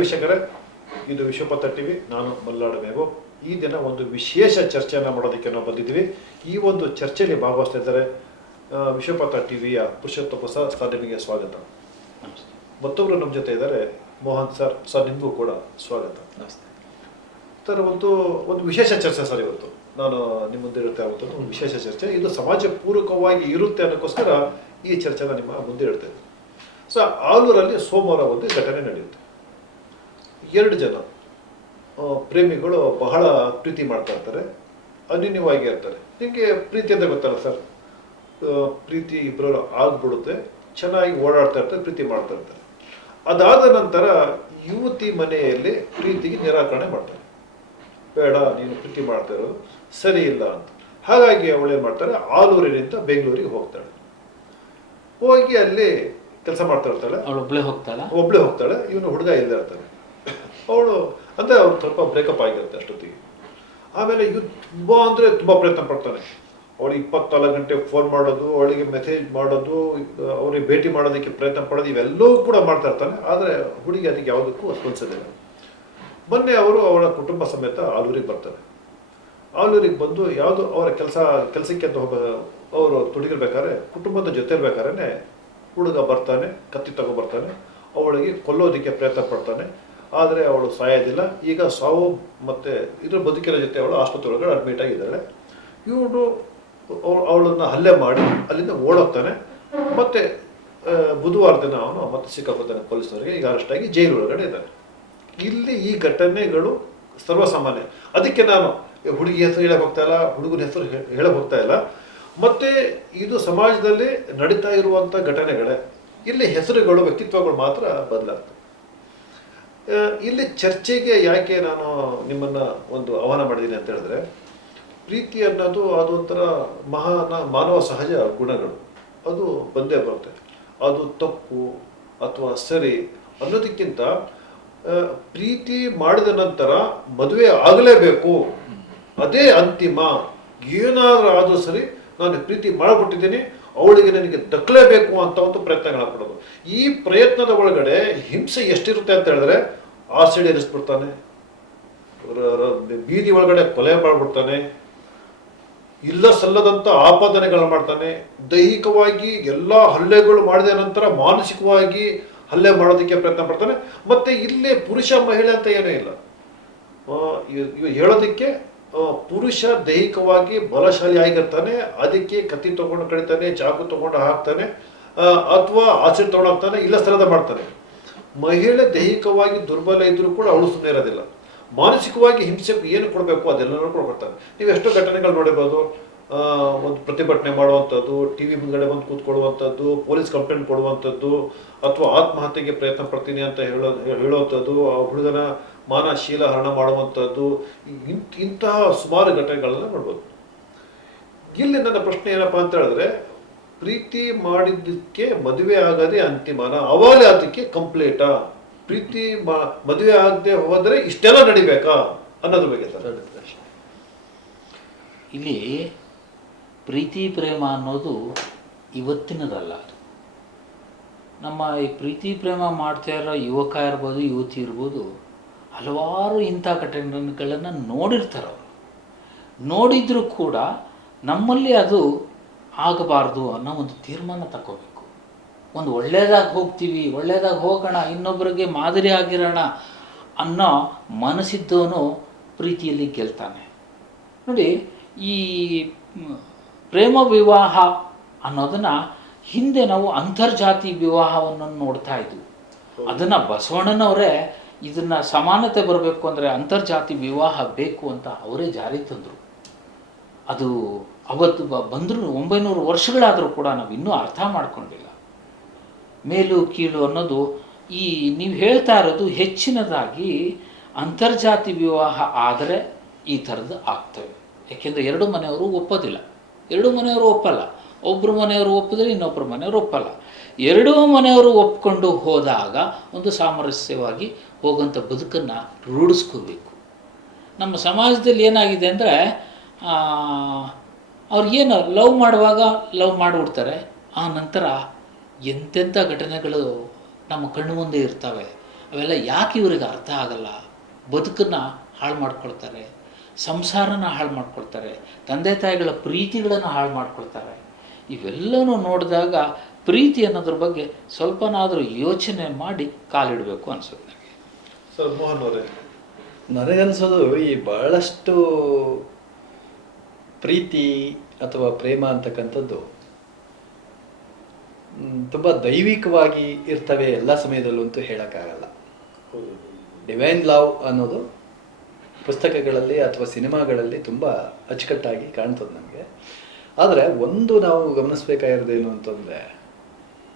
ವೀಕ್ಷಕರೇ, ಇದು ವಿಶ್ವಪಥ ಟಿವಿ, ನಾನು ಮಲ್ನಾಡು ಮೆಹಬೂಬ್. ಈ ದಿನ ಒಂದು ವಿಶೇಷ ಚರ್ಚೆಯನ್ನು ಮಾಡೋದಕ್ಕೆ ನಾವು ಬಂದಿದ್ದೀವಿ. ಈ ಒಂದು ಚರ್ಚೆಯಲ್ಲಿ ಭಾಗವಹಿಸ್ತಾ ಇದ್ದಾರೆ ವಿಶ್ವಪಥ ಟಿವಿಯ ಪುರುಷೋತ್ತಮ ಸರ್, ನಿಮಗೆ ಸ್ವಾಗತ. ಮತ್ತೊಬ್ಬರು ನಮ್ಮ ಜೊತೆ ಇದ್ದಾರೆ, ಮೋಹನ್ ಸರ್ ನಿಮಗೂ ಕೂಡ ಸ್ವಾಗತ. ಸರ್, ಒಂದು ವಿಶೇಷ ಚರ್ಚೆ ಸರ್. ಇವತ್ತು ನಾನು ನಿಮ್ಮ ಮುಂದೆ ಇಡ್ತಾ ಇರುವಂಥದ್ದು ಒಂದು ವಿಶೇಷ ಚರ್ಚೆ. ಇದು ಸಮಾಜ ಪೂರಕವಾಗಿ ಇರುತ್ತೆ ಅನ್ನೋಕ್ಕೋಸ್ಕರ ಈ ಚರ್ಚೆನ ನಿಮ್ಮ ಮುಂದೆ ಇಡ್ತೇವೆ. ಸೊ, ಆಲೂರಲ್ಲಿ ಸೋಮವಾರ ಒಂದು ಘಟನೆ ನಡೆಯುತ್ತೆ. 2 ಜನ ಪ್ರೇಮಿಗಳು ಬಹಳ ಪ್ರೀತಿ ಮಾಡ್ತಾ ಇರ್ತಾರೆ, ಅನ್ಯೋನ್ಯವಾಗಿ ಇರ್ತಾರೆ. ನಿಮಗೆ ಪ್ರೀತಿ ಅಂತ ಗೊತ್ತಲ್ಲ ಸರ್, ಪ್ರೀತಿ ಇಬ್ಬರು ಆಗ್ಬಿಡುತ್ತೆ, ಚೆನ್ನಾಗಿ ಓಡಾಡ್ತಾ ಇರ್ತಾರೆ, ಪ್ರೀತಿ ಮಾಡ್ತಾ ಇರ್ತಾರೆ. ಅದಾದ ನಂತರ ಯುವತಿ ಮನೆಯಲ್ಲಿ ಪ್ರೀತಿಗೆ ನಿರಾಕರಣೆ ಮಾಡ್ತಾರೆ. ಬೇಡ, ನೀನು ಪ್ರೀತಿ ಮಾಡ್ತಾ ಇರೋದು ಸರಿ ಇಲ್ಲ ಅಂತ. ಹಾಗಾಗಿ ಅವಳೇನು ಮಾಡ್ತಾರೆ, ಆಲೂರಿನಿಂದ ಬೆಂಗಳೂರಿಗೆ ಹೋಗ್ತಾಳೆ. ಹೋಗಿ ಅಲ್ಲಿ ಕೆಲಸ ಮಾಡ್ತಾ ಇರ್ತಾಳೆ. ಒಬ್ಳೆ ಹೋಗ್ತಾಳೆ. ಇವನು ಹುಡುಗ ಇಲ್ಲೇ ಇರ್ತಾನೆ. ಅವಳು ಅಂದರೆ ಅವ್ರು ಸ್ವಲ್ಪ ಬ್ರೇಕಪ್ ಆಗಿರುತ್ತೆ ಅಷ್ಟೊತ್ತಿಗೆ. ಆಮೇಲೆ ಇವ್ ತುಂಬ ಪ್ರಯತ್ನ ಪಡ್ತಾನೆ. ಅವಳಿಗೆ 24 ಗಂಟೆ ಫೋನ್ ಮಾಡೋದು, ಅವಳಿಗೆ ಮೆಸೇಜ್ ಮಾಡೋದು, ಅವ್ರಿಗೆ ಭೇಟಿ ಮಾಡೋದಕ್ಕೆ ಪ್ರಯತ್ನ ಪಡೋದು, ಇವೆಲ್ಲವೂ ಕೂಡ ಮಾಡ್ತಾ ಇರ್ತಾನೆ. ಆದರೆ ಹುಡುಗಿ ಅದಕ್ಕೆ ಯಾವುದಕ್ಕೂ ಸ್ಪಂದಿಸೋದಿಲ್ಲ. ಮೊನ್ನೆ ಅವರು ಅವಳ ಕುಟುಂಬ ಸಮೇತ ಆಲೂರಿಗೆ ಬರ್ತಾರೆ. ಆಲೂರಿಗೆ ಬಂದು ಯಾವುದು ಅವರ ಕೆಲಸಕ್ಕೆ ಅಂತ ಅವರು ತುಡುಗಿರ್ಬೇಕಾದ್ರೆ, ಕುಟುಂಬದ ಜೊತೆ ಇರ್ಬೇಕಾದ್ರೆ ಹುಡುಗ ಬರ್ತಾನೆ, ಕತ್ತಿ ತಗೊಬರ್ತಾನೆ, ಅವಳಿಗೆ ಕೊಲ್ಲೋದಕ್ಕೆ ಪ್ರಯತ್ನ ಪಡ್ತಾನೆ. ಆದರೆ ಅವಳು ಸಾಯೋದಿಲ್ಲ. ಈಗ ಸಾವು ಮತ್ತು ಇದ್ರ ಬದುಕಿನ ಜೊತೆ ಅವಳು ಆಸ್ಪತ್ರೆ ಒಳಗಡೆ ಅಡ್ಮಿಟ್ ಆಗಿದ್ದಾಳೆ. ಇವನು ಅವಳನ್ನು ಹಲ್ಲೆ ಮಾಡಿ ಅಲ್ಲಿಂದ ಓಡೋಗ್ತಾನೆ. ಮತ್ತು ಬುಧವಾರ ದಿನ ಅವನು ಮತ್ತೆ ಸಿಕ್ಕಾಕೋತಾನೆ ಪೊಲೀಸರಿಗೆ. ಈಗ ಅರೆಸ್ಟ್ ಆಗಿ ಜೈಲು ಒಳಗಡೆ ಇದ್ದಾನೆ. ಇಲ್ಲಿ ಈ ಘಟನೆಗಳು ಸರ್ವಸಾಮಾನ್ಯ. ಅದಕ್ಕೆ ನಾನು ಹುಡುಗಿ ಹೆಸರು ಹೇಳಕ್ಕೆ ಹೋಗ್ತಾ ಇಲ್ಲ, ಹುಡುಗನ ಹೆಸರು ಹೇಳಕ್ಕೆ ಹೋಗ್ತಾ ಇಲ್ಲ. ಮತ್ತು ಇದು ಸಮಾಜದಲ್ಲಿ ನಡೀತಾ ಇರುವಂಥ ಘಟನೆಗಳೇ. ಇಲ್ಲಿ ಹೆಸರುಗಳು, ವ್ಯಕ್ತಿತ್ವಗಳು ಮಾತ್ರ ಬದಲಾಗ್ತವೆ. ಇಲ್ಲಿ ಚರ್ಚೆಗೆ ಯಾಕೆ ನಾನು ನಿಮ್ಮನ್ನು ಒಂದು ಆಹ್ವಾನ ಮಾಡಿದ್ದೀನಿ ಅಂತ ಹೇಳಿದ್ರೆ, ಪ್ರೀತಿ ಅನ್ನೋದು ಅದು ಒಂಥರ ಮಾನವ ಸಹಜ ಗುಣಗಳು. ಅದು ಬಂದೇ ಬರುತ್ತೆ. ಅದು ತಪ್ಪು ಅಥವಾ ಸರಿ ಅನ್ನೋದಕ್ಕಿಂತ ಪ್ರೀತಿ ಮಾಡಿದ ನಂತರ ಮದುವೆ ಆಗಲೇಬೇಕು, ಅದೇ ಅಂತಿಮ, ಏನಾದರೂ ಆದರೂ ಸರಿ ನಾನು ಪ್ರೀತಿ ಮಾಡಿಬಿಟ್ಟಿದ್ದೀನಿ, ಅವಳಿಗೆ ನನಗೆ ದಕ್ಕಲೇಬೇಕು ಅಂತ ಒಂದು ಪ್ರಯತ್ನಗಳು ಪಡೋದು. ಈ ಪ್ರಯತ್ನದ ಒಳಗಡೆ ಹಿಂಸೆ ಎಷ್ಟಿರುತ್ತೆ ಅಂತ ಹೇಳಿದ್ರೆ, ಆಸಿಡ್ ಏರಿಸ್ಬಿಡ್ತಾನೆ, ಬೀದಿ ಒಳಗಡೆ ಕೊಲೆ ಮಾಡಿಬಿಡ್ತಾನೆ, ಇಲ್ಲ ಸಲ್ಲದಂಥ ಆಪಾದನೆಗಳು ಮಾಡ್ತಾನೆ, ದೈಹಿಕವಾಗಿ ಎಲ್ಲ ಹಲ್ಲೆಗಳು ಮಾಡಿದ ನಂತರ ಮಾನಸಿಕವಾಗಿ ಹಲ್ಲೆ ಮಾಡೋದಕ್ಕೆ ಪ್ರಯತ್ನ ಪಡ್ತಾನೆ. ಮತ್ತು ಇಲ್ಲಿ ಪುರುಷ ಮಹಿಳೆ ಅಂತ ಏನೂ ಇಲ್ಲ. ಹೇಳೋದಕ್ಕೆ ಪುರುಷ ದೈಹಿಕವಾಗಿ ಬಲಶಾಲಿ ಆಗಿರ್ತಾನೆ, ಅದಕ್ಕೆ ಕತ್ತಿ ತೊಗೊಂಡು ಕಡಿತಾನೆ, ಚಾಕು ತೊಗೊಂಡು ಹಾಕ್ತಾನೆ, ಅಥವಾ ಆಸಿಡ್ ತೊಗೊಂಡು ಹಾಕ್ತಾನೆ, ಇಲ್ಲ ಸ್ಥಳದ ಮಾಡ್ತಾನೆ. ಮಹಿಳೆ ದೈಹಿಕವಾಗಿ ದುರ್ಬಲ ಇದ್ರೂ ಕೂಡ ಅವಳು ಸುಮ್ಮನೆ ಇರೋದಿಲ್ಲ. ಮಾನಸಿಕವಾಗಿ ಹಿಂಸೆ ಏನು ಕೊಡಬೇಕು ಅದೆಲ್ಲನೂ ಕೊಡ್ತಾರೆ. ನೀವು ಎಷ್ಟೋ ಘಟನೆಗಳು ನೋಡಿರ್ಬೋದು. ಒಂದು ಪ್ರತಿಭಟನೆ ಮಾಡುವಂಥದ್ದು, ಟಿ ವಿ ಮುಂದ್ಗಡೆ ಬಂದು ಕೂತ್ಕೊಳ್ಳುವಂಥದ್ದು, ಪೊಲೀಸ್ ಕಂಪ್ಲೇಂಟ್ ಕೊಡುವಂಥದ್ದು, ಅಥವಾ ಆತ್ಮಹತ್ಯೆಗೆ ಪ್ರಯತ್ನ ಪಡ್ತೀನಿ ಅಂತ ಹೇಳುವಂಥದ್ದು, ಆ ಹುಡುಗನ ಮಾನಶೀಲ ಹರಣ ಮಾಡುವಂಥದ್ದು, ಇಂತಹ ಸುಮಾರು ಘಟನೆಗಳನ್ನ ನೋಡ್ಬೋದು. ಇಲ್ಲಿ ನನ್ನ ಪ್ರಶ್ನೆ ಏನಪ್ಪಾ ಅಂತ ಹೇಳಿದ್ರೆ, ಪ್ರೀತಿ ಮಾಡಿದ್ದಕ್ಕೆ ಮದುವೆ ಆಗದೆ ಅಂತಿಮನ, ಅವಾಗಲೇ ಅದಕ್ಕೆ ಕಂಪ್ಲೀಟಾ? ಪ್ರೀತಿ ಮದುವೆ ಆಗದೆ ಹೋದರೆ ಇಷ್ಟೆಲ್ಲ ನಡಿಬೇಕಾ ಅನ್ನೋದ್ರ ಬಗ್ಗೆ ಸರ್. ಇಲ್ಲಿ ಪ್ರೀತಿ ಪ್ರೇಮ ಅನ್ನೋದು ಇವತ್ತಿನದಲ್ಲ. ಅದು ನಮ್ಮ ಈ ಪ್ರೀತಿ ಪ್ರೇಮ ಮಾಡ್ತಾ ಇರೋ ಯುವಕ ಇರ್ಬೋದು, ಯುವತಿ ಇರ್ಬೋದು, ಹಲವಾರು ಇಂಥ ಘಟನೆಗಳನ್ನು ನೋಡಿರ್ತಾರೆ. ಅವರು ನೋಡಿದರೂ ಕೂಡ ನಮ್ಮಲ್ಲಿ ಅದು ಆಗಬಾರ್ದು ಅನ್ನೋ ಒಂದು ತೀರ್ಮಾನ ತಗೋಬೇಕು. ಒಂದು ಒಳ್ಳೆಯದಾಗಿ ಹೋಗ್ತೀವಿ, ಒಳ್ಳೆಯದಾಗಿ ಹೋಗೋಣ, ಇನ್ನೊಬ್ಬರಿಗೆ ಮಾದರಿ ಆಗಿರೋಣ ಅನ್ನೋ ಮನಸ್ಸಿದ್ದವನು ಪ್ರೀತಿಯಲ್ಲಿ ಗೆಲ್ತಾನೆ. ನೋಡಿ, ಈ ಪ್ರೇಮ ವಿವಾಹ ಅನ್ನೋದನ್ನು ಹಿಂದೆ ನಾವು ಅಂತರ್ಜಾತಿ ವಿವಾಹವನ್ನು ನೋಡ್ತಾ ಇದ್ವಿ. ಅದನ್ನು ಬಸವಣ್ಣನವರೇ ಇದನ್ನು ಸಮಾನತೆ ಬರಬೇಕು ಅಂದರೆ ಅಂತರ್ಜಾತಿ ವಿವಾಹ ಬೇಕು ಅಂತ ಅವರೇ ಜಾರಿ ತಂದರು. ಅದು ಅವತ್ತು ಬಂದರೂ 900 ವರ್ಷಗಳಾದರೂ ಕೂಡ ನಾವು ಇನ್ನೂ ಅರ್ಥ ಮಾಡ್ಕೊಂಡಿಲ್ಲ. ಮೇಲು ಕೀಳು ಅನ್ನೋದು ಈ ನೀವು ಹೇಳ್ತಾ ಇರೋದು ಹೆಚ್ಚಿನದಾಗಿ ಅಂತರ್ಜಾತಿ ವಿವಾಹ ಆದರೆ ಈ ಥರದ್ದು ಆಗ್ತವೆ. ಯಾಕೆಂದರೆ 2 ಮನೆಯವರು ಒಪ್ಪೋದಿಲ್ಲ, 2 ಮನೆಯವರು ಒಪ್ಪಲ್ಲ. ಒಬ್ಬರು ಮನೆಯವರು ಒಪ್ಪಿದ್ರೆ ಇನ್ನೊಬ್ಬರು ಮನೆಯವರು ಒಪ್ಪಲ್ಲ. 2 ಮನೆಯವರು ಒಪ್ಕೊಂಡು ಹೋದಾಗ ಒಂದು ಸಾಮರಸ್ಯವಾಗಿ ಹೋಗೋಂಥ ಬದುಕನ್ನು ರೂಢಿಸ್ಕೋಬೇಕು. ನಮ್ಮ ಸಮಾಜದಲ್ಲಿ ಏನಾಗಿದೆ ಅಂದರೆ, ಅವ್ರಿಗೇನು ಲವ್ ಮಾಡುವಾಗ ಲವ್ ಮಾಡಿಬಿಡ್ತಾರೆ, ಆ ನಂತರ ಎಂತೆಂಥ ಘಟನೆಗಳು ನಮ್ಮ ಕಣ್ಣು ಮುಂದೆ ಇರ್ತವೆ. ಅವೆಲ್ಲ ಯಾಕೆ ಇವರಿಗೆ ಅರ್ಥ ಆಗಲ್ಲ? ಬದುಕನ್ನು ಹಾಳು ಮಾಡ್ಕೊಳ್ತಾರೆ, ಸಂಸಾರನ ಹಾಳು ಮಾಡ್ಕೊಳ್ತಾರೆ, ತಂದೆ ತಾಯಿಗಳ ಪ್ರೀತಿಗಳನ್ನು ಹಾಳು ಮಾಡ್ಕೊಳ್ತಾರೆ. ಇವೆಲ್ಲನೂ ನೋಡಿದಾಗ ಪ್ರೀತಿ ಅನ್ನೋದ್ರ ಬಗ್ಗೆ ಸ್ವಲ್ಪನಾದರೂ ಯೋಚನೆ ಮಾಡಿ ಕಾಲಿಡಬೇಕು ಅನಿಸುತ್ತೆ ನನಗೆ. ಸರ್ ಮೋಹನ್ ಅವರೇ, ನನಗನ್ಸೋದು ಈ ಬಹಳಷ್ಟು ಪ್ರೀತಿ ಅಥವಾ ಪ್ರೇಮ ಅಂತಕ್ಕಂಥದ್ದು ತುಂಬ ದೈವಿಕವಾಗಿ ಇರ್ತವೆ ಎಲ್ಲ ಸಮಯದಲ್ಲೂ ಅಂತೂ ಹೇಳೋಕ್ಕಾಗಲ್ಲ. ಡಿವೈನ್ ಲವ್ ಅನ್ನೋದು ಪುಸ್ತಕಗಳಲ್ಲಿ ಅಥವಾ ಸಿನಿಮಾಗಳಲ್ಲಿ ತುಂಬ ಅಚ್ಚುಕಟ್ಟಾಗಿ ಕಾಣ್ತದೆ ನಮಗೆ. ಆದರೆ ಒಂದು ನಾವು ಗಮನಿಸಬೇಕಾಗಿರೋದೇನು ಅಂತಂದರೆ,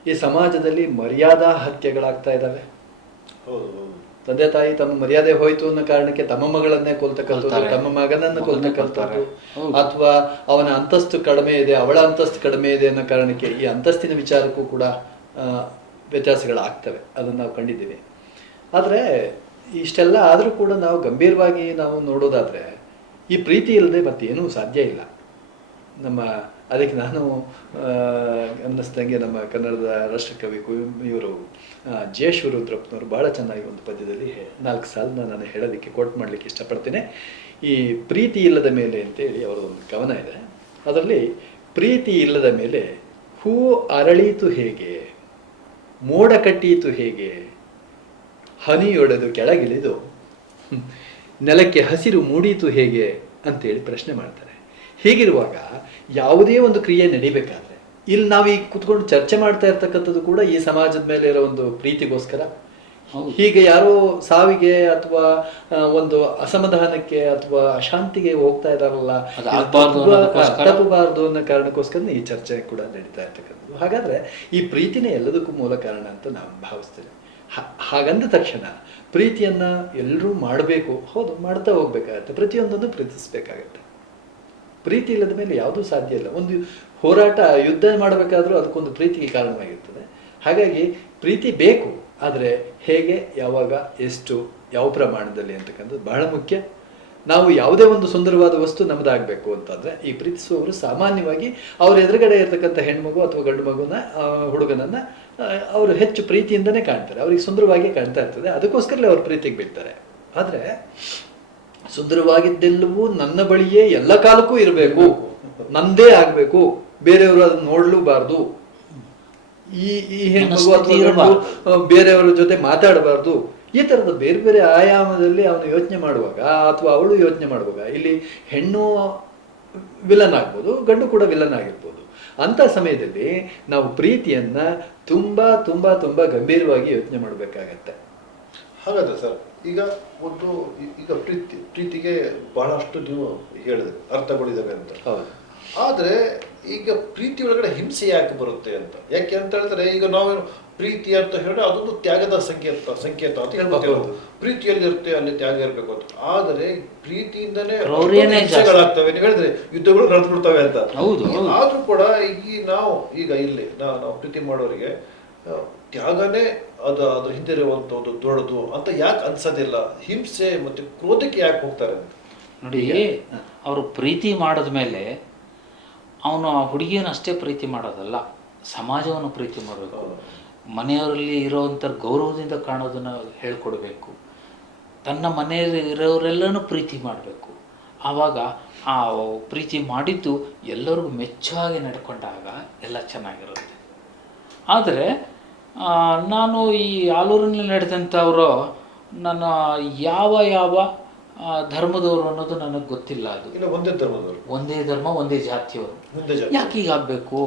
ಈ ಸಮಾಜದಲ್ಲಿ ಮರ್ಯಾದಾ ಹತ್ಯೆಗಳಾಗ್ತಾ ಇದ್ದಾವೆ. ತಂದೆ ತಾಯಿ ತಮ್ಮ ಮರ್ಯಾದೆ ಹೋಯ್ತು ಅನ್ನೋ ಕಾರಣಕ್ಕೆ ತಮ್ಮ ಮಗಳನ್ನೇ ಕೊಲ್ತಕ್ಕಂಥದ್ದು, ತಮ್ಮ ಮಗನನ್ನು ಕೊಲ್ತಕ್ಕಂಥದ್ದು, ಅಥವಾ ಅವನ ಅಂತಸ್ತು ಕಡಿಮೆ ಇದೆ, ಅವಳ ಅಂತಸ್ತು ಕಡಿಮೆ ಇದೆ ಅನ್ನೋ ಕಾರಣಕ್ಕೆ ಈ ಅಂತಸ್ತಿನ ವಿಚಾರಕ್ಕೂ ಕೂಡ ವ್ಯತ್ಯಾಸಗಳಾಗ್ತವೆ. ಅದನ್ನು ನಾವು ಕಂಡಿದ್ದೀವಿ. ಆದರೆ ಇಷ್ಟೆಲ್ಲ ಆದರೂ ಕೂಡ ನಾವು ಗಂಭೀರವಾಗಿ ನಾವು ನೋಡೋದಾದರೆ ಈ ಪ್ರೀತಿ ಇಲ್ಲದೆ ಮತ್ತೇನೂ ಸಾಧ್ಯ ಇಲ್ಲ. ಅದಕ್ಕೆ ನಾನು ಅನ್ನಿಸ್ದಂಗೆ ನಮ್ಮ ಕನ್ನಡದ ರಾಷ್ಟ್ರಕವಿ ಇವರು ಜೆ ಶಿವರುದ್ರಪ್ಪನವರು ಭಾಳ ಚೆನ್ನಾಗಿ ಒಂದು ಪದ್ಯದಲ್ಲಿ 4 ಸಾಲನ್ನ ನಾನು ಹೇಳೋದಕ್ಕೆ ಕೋಟ್ ಮಾಡಲಿಕ್ಕೆ ಇಷ್ಟಪಡ್ತೇನೆ. ಈ ಪ್ರೀತಿ ಇಲ್ಲದ ಮೇಲೆ ಅಂತೇಳಿ ಅವರದೊಂದು ಕವನ ಇದೆ. ಅದರಲ್ಲಿ ಪ್ರೀತಿ ಇಲ್ಲದ ಮೇಲೆ ಹೂ ಅರಳೀತು ಹೇಗೆ, ಮೋಡ ಕಟ್ಟೀತು ಹೇಗೆ, ಹನಿಯೊಡೆದು ಕೆಳಗಿಳಿದು ನೆಲಕ್ಕೆ ಹಸಿರು ಮೂಡೀತು ಹೇಗೆ ಅಂತೇಳಿ ಪ್ರಶ್ನೆ ಮಾಡ್ತಾರೆ. ಹೀಗಿರುವಾಗ ಯಾವುದೇ ಒಂದು ಕ್ರಿಯೆ ನಡಿಬೇಕಾದ್ರೆ ಇಲ್ಲಿ ನಾವೀಗ ಕುತ್ಕೊಂಡು ಚರ್ಚೆ ಮಾಡ್ತಾ ಇರ್ತಕ್ಕಂಥದ್ದು ಕೂಡ ಈ ಸಮಾಜದ ಮೇಲೆ ಇರೋ ಒಂದು ಪ್ರೀತಿಗೋಸ್ಕರ. ಹೀಗೆ ಯಾರೋ ಸಾವಿಗೆ ಅಥವಾ ಒಂದು ಅಸಮಾಧಾನಕ್ಕೆ ಅಥವಾ ಅಶಾಂತಿಗೆ ಹೋಗ್ತಾ ಇದಾರಲ್ಲ, ತಪ್ಪಬಾರದು ಅನ್ನೋ ಕಾರಣಕ್ಕೋಸ್ಕರ ಈ ಚರ್ಚೆ ಕೂಡ ನಡೀತಾ ಇರ್ತಕ್ಕಂಥದ್ದು. ಹಾಗಾದ್ರೆ ಈ ಪ್ರೀತಿನೇ ಎಲ್ಲದಕ್ಕೂ ಮೂಲ ಕಾರಣ ಅಂತ ನಾವು ಭಾವಿಸ್ತೇವೆ. ಹಾಗಂದ ತಕ್ಷಣ ಪ್ರೀತಿಯನ್ನ ಎಲ್ಲರೂ ಮಾಡಬೇಕು, ಹೌದು, ಮಾಡ್ತಾ ಹೋಗ್ಬೇಕಾಗತ್ತೆ, ಪ್ರತಿಯೊಂದನ್ನು ಪ್ರೀತಿಸ್ಬೇಕಾಗತ್ತೆ. ಪ್ರೀತಿ ಇಲ್ಲದ ಮೇಲೆ ಯಾವುದೂ ಸಾಧ್ಯ ಇಲ್ಲ. ಒಂದು ಹೋರಾಟ, ಯುದ್ಧ ಮಾಡಬೇಕಾದ್ರೂ ಅದಕ್ಕೊಂದು ಪ್ರೀತಿಗೆ ಕಾರಣವಾಗಿರ್ತದೆ. ಹಾಗಾಗಿ ಪ್ರೀತಿ ಬೇಕು, ಆದರೆ ಹೇಗೆ, ಯಾವಾಗ, ಎಷ್ಟು, ಯಾವ ಪ್ರಮಾಣದಲ್ಲಿ ಅಂತಕ್ಕಂಥದ್ದು ಬಹಳ ಮುಖ್ಯ. ನಾವು ಯಾವುದೇ ಒಂದು ಸುಂದರವಾದ ವಸ್ತು ನಮ್ಮದಾಗಬೇಕು ಅಂತಂದರೆ ಈ ಪ್ರೀತಿಸುವವರು ಸಾಮಾನ್ಯವಾಗಿ ಅವ್ರ ಎದುರುಗಡೆ ಇರತಕ್ಕಂಥ ಹೆಣ್ಮಗು ಅಥವಾ ಗಂಡು ಮಗುನ, ಹುಡುಗನನ್ನು ಅವರು ಹೆಚ್ಚು ಪ್ರೀತಿಯಿಂದನೇ ಕಾಣ್ತಾರೆ. ಅವ್ರಿಗೆ ಸುಂದರವಾಗಿ ಕಾಣ್ತಾ ಇರ್ತದೆ, ಅದಕ್ಕೋಸ್ಕರಲೇ ಅವ್ರು ಪ್ರೀತಿಗೆ ಬಿಡ್ತಾರೆ. ಆದರೆ ಸುಂದರವಾಗಿದ್ದೆಲ್ಲವೂ ನನ್ನ ಬಳಿಯೇ ಎಲ್ಲ ಕಾಲಕ್ಕೂ ಇರಬೇಕು, ನಂದೇ ಆಗಬೇಕು, ಬೇರೆಯವರು ಅದನ್ನು ನೋಡಲೂಬಾರ್ದು, ಈ ಹೆಣ್ಮಗು ಅಥವಾ ಬೇರೆಯವರ ಜೊತೆ ಮಾತಾಡಬಾರ್ದು, ಈ ಥರದ ಬೇರೆ ಬೇರೆ ಆಯಾಮದಲ್ಲಿ ಅವನು ಯೋಚನೆ ಮಾಡುವಾಗ ಅಥವಾ ಅವಳು ಯೋಚನೆ ಮಾಡುವಾಗ ಇಲ್ಲಿ ಹೆಣ್ಣು ವಿಲನ್ ಆಗ್ಬೋದು, ಗಂಡು ಕೂಡ ವಿಲನ್ ಆಗಿರ್ಬೋದು. ಅಂಥ ಸಮಯದಲ್ಲಿ ನಾವು ಪ್ರೀತಿಯನ್ನ ತುಂಬಾ ತುಂಬಾ ತುಂಬಾ ಗಂಭೀರವಾಗಿ ಯೋಚನೆ ಮಾಡಬೇಕಾಗತ್ತೆ. ಹಾಗಾದ್ರೆ ಸರ್, ಈಗ ಪ್ರೀತಿಗೆ ಬಹಳಷ್ಟು ನೀವು ಹೇಳಿದ್ರೆ ಅರ್ಥಗಳಿದಾವೆ ಅಂತ. ಆದ್ರೆ ಈಗ ಪ್ರೀತಿ ಒಳಗಡೆ ಹಿಂಸೆ ಯಾಕೆ ಬರುತ್ತೆ ಅಂತ, ಯಾಕೆ ಅಂತ ಹೇಳಿದ್ರೆ ಈಗ ನಾವು ಪ್ರೀತಿ ಅಂತ ಹೇಳಿದ್ರೆ ಅದೊಂದು ತ್ಯಾಗದ ಸಂಕೇತ ಅಂತ ಹೇಳ್ಬೋದು. ಪ್ರೀತಿಯಲ್ಲಿ ಇರುತ್ತೆ, ಅಲ್ಲಿ ತ್ಯಾಗ ಇರಬೇಕು ಅಂತ. ಆದರೆ ಪ್ರೀತಿಯಿಂದನೇ ಹಿಂಸೆಗಳಾಗ್ತವೆ. ನೀವು ಹೇಳಿದ್ರೆ ಯುದ್ಧಗಳು ನಡೆದು ಬಿಡ್ತವೆ ಅಂತ. ಆದ್ರೂ ಕೂಡ ಈಗ ಇಲ್ಲಿ ನಾವು ಪ್ರೀತಿ ಮಾಡೋರಿಗೆ ತ್ಯಾಗನೇ ಅದ್ರ ಹಿಂದೆ ಇರುವಂತದ್ದು ದೊಡ್ಡದು ಅಂತ ಯಾಕೆ ಅನ್ಸೋದಿಲ್ಲ? ಹಿಂಸೆ ಮತ್ತೆ ಕ್ರೋಧಕ್ಕೆ ಯಾಕೆ ಹೋಗ್ತಾರೆ ಅಂತ ನೋಡಿ. ಅವರು ಪ್ರೀತಿ ಮಾಡಿದ್ಮೇಲೆ ಅವನು ಆ ಹುಡುಗಿಯನ್ನಷ್ಟೇ ಪ್ರೀತಿ ಮಾಡೋದಲ್ಲ, ಸಮಾಜವನ್ನು ಪ್ರೀತಿ ಮಾಡಬೇಕು. ಮನೆಯವರಲ್ಲಿ ಇರೋವಂಥ ಗೌರವದಿಂದ ಕಾಣೋದನ್ನು ಹೇಳ್ಕೊಡ್ಬೇಕು. ತನ್ನ ಮನೆಯಲ್ಲಿ ಇರೋರೆಲ್ಲನೂ ಪ್ರೀತಿ ಮಾಡಬೇಕು. ಆವಾಗ ಆ ಪ್ರೀತಿ ಮಾಡಿದ್ದು ಎಲ್ಲರಿಗೂ ಮೆಚ್ಚುವಾಗಿ ನಡ್ಕೊಂಡಾಗ ಎಲ್ಲ ಚೆನ್ನಾಗಿರುತ್ತೆ. ಆದರೆ ನಾನು ಈ ಆಲೂರಿನಲ್ಲಿ ನಡೆದಂಥವರು ನನ್ನ ಯಾವ ಧರ್ಮದವರು ಅನ್ನೋದು ನನಗೆ ಗೊತ್ತಿಲ್ಲ. ಅದು ಒಂದೇ ಧರ್ಮದವರು, ಒಂದೇ ಧರ್ಮ, ಒಂದೇ ಜಾತಿಯವರು. ಯಾಕೆ ಈಗ ಆಗಬೇಕು?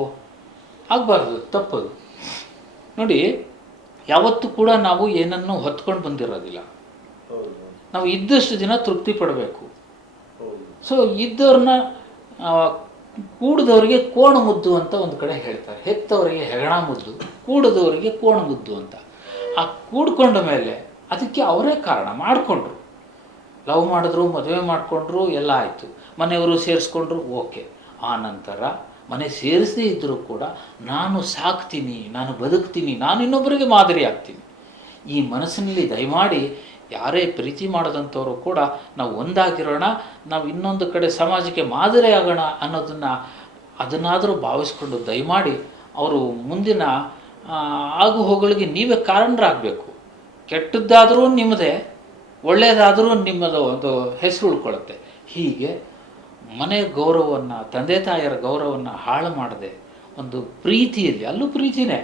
ಆಗಬಾರ್ದು, ತಪ್ಪದು. ನೋಡಿ, ಯಾವತ್ತೂ ಕೂಡ ನಾವು ಏನನ್ನು ಹೊತ್ಕೊಂಡು ಬಂದಿರೋದಿಲ್ಲ. ನಾವು ಇದ್ದಷ್ಟು ದಿನ ತೃಪ್ತಿ ಪಡಬೇಕು. ಸೊ ಇದ್ದವ್ರನ್ನ ಕೂಡಿದವರಿಗೆ ಕೋಣ ಮುದ್ದು ಅಂತ ಒಂದು ಕಡೆ ಹೇಳ್ತಾರೆ. ಹೆತ್ತವರಿಗೆ ಹೆಗಣ ಮುದ್ದು, ಕೂಡದವರಿಗೆ ಕೋಣ ಮುದ್ದು ಅಂತ. ಆ ಕೂಡ್ಕೊಂಡ ಮೇಲೆ ಅದಕ್ಕೆ ಅವರೇ ಕಾರಣ ಮಾಡಿಕೊಂಡ್ರು. ಲವ್ ಮಾಡಿದ್ರು, ಮದುವೆ ಮಾಡಿಕೊಂಡ್ರು, ಎಲ್ಲ ಆಯಿತು, ಮನೆಯವರು ಸೇರಿಸ್ಕೊಂಡ್ರು, ಓಕೆ. ಆ ನಂತರ ಮನೆ ಸೇರಿಸದೇ ಇದ್ದರೂ ಕೂಡ ನಾನು ಸಾಕ್ತೀನಿ, ನಾನು ಬದುಕ್ತೀನಿ, ನಾನು ಇನ್ನೊಬ್ಬರಿಗೆ ಮಾದರಿ ಆಗ್ತೀನಿ. ಈ ಮನಸ್ಸಿನಲ್ಲಿ ದಯಮಾಡಿ ಯಾರೇ ಪ್ರೀತಿ ಮಾಡೋದಂಥವರು ಕೂಡ ನಾವು ಒಂದಾಗಿರೋಣ, ನಾವು ಇನ್ನೊಂದು ಕಡೆ ಸಮಾಜಕ್ಕೆ ಮಾದರಿ ಆಗೋಣ ಅದನ್ನಾದರೂ ಭಾವಿಸ್ಕೊಂಡು ದಯಮಾಡಿ ಅವರು ಮುಂದಿನ ಆಗು ಹೋಗಳಿಗೆ ನೀವೇ ಕಾರಣರಾಗಬೇಕು. ಕೆಟ್ಟದ್ದಾದರೂ ನಿಮ್ಮದೇ, ಒಳ್ಳೆಯದಾದರೂ ನಿಮ್ಮದು ಒಂದು ಹೆಸರು ಉಳ್ಕೊಳ್ಳುತ್ತೆ. ಹೀಗೆ ಮನೆ ಗೌರವವನ್ನು, ತಂದೆ ತಾಯಿಯರ ಗೌರವವನ್ನು ಹಾಳು ಮಾಡದೆ ಒಂದು ಪ್ರೀತಿಯಲ್ಲಿ, ಅಲ್ಲೂ ಪ್ರೀತಿನೇ,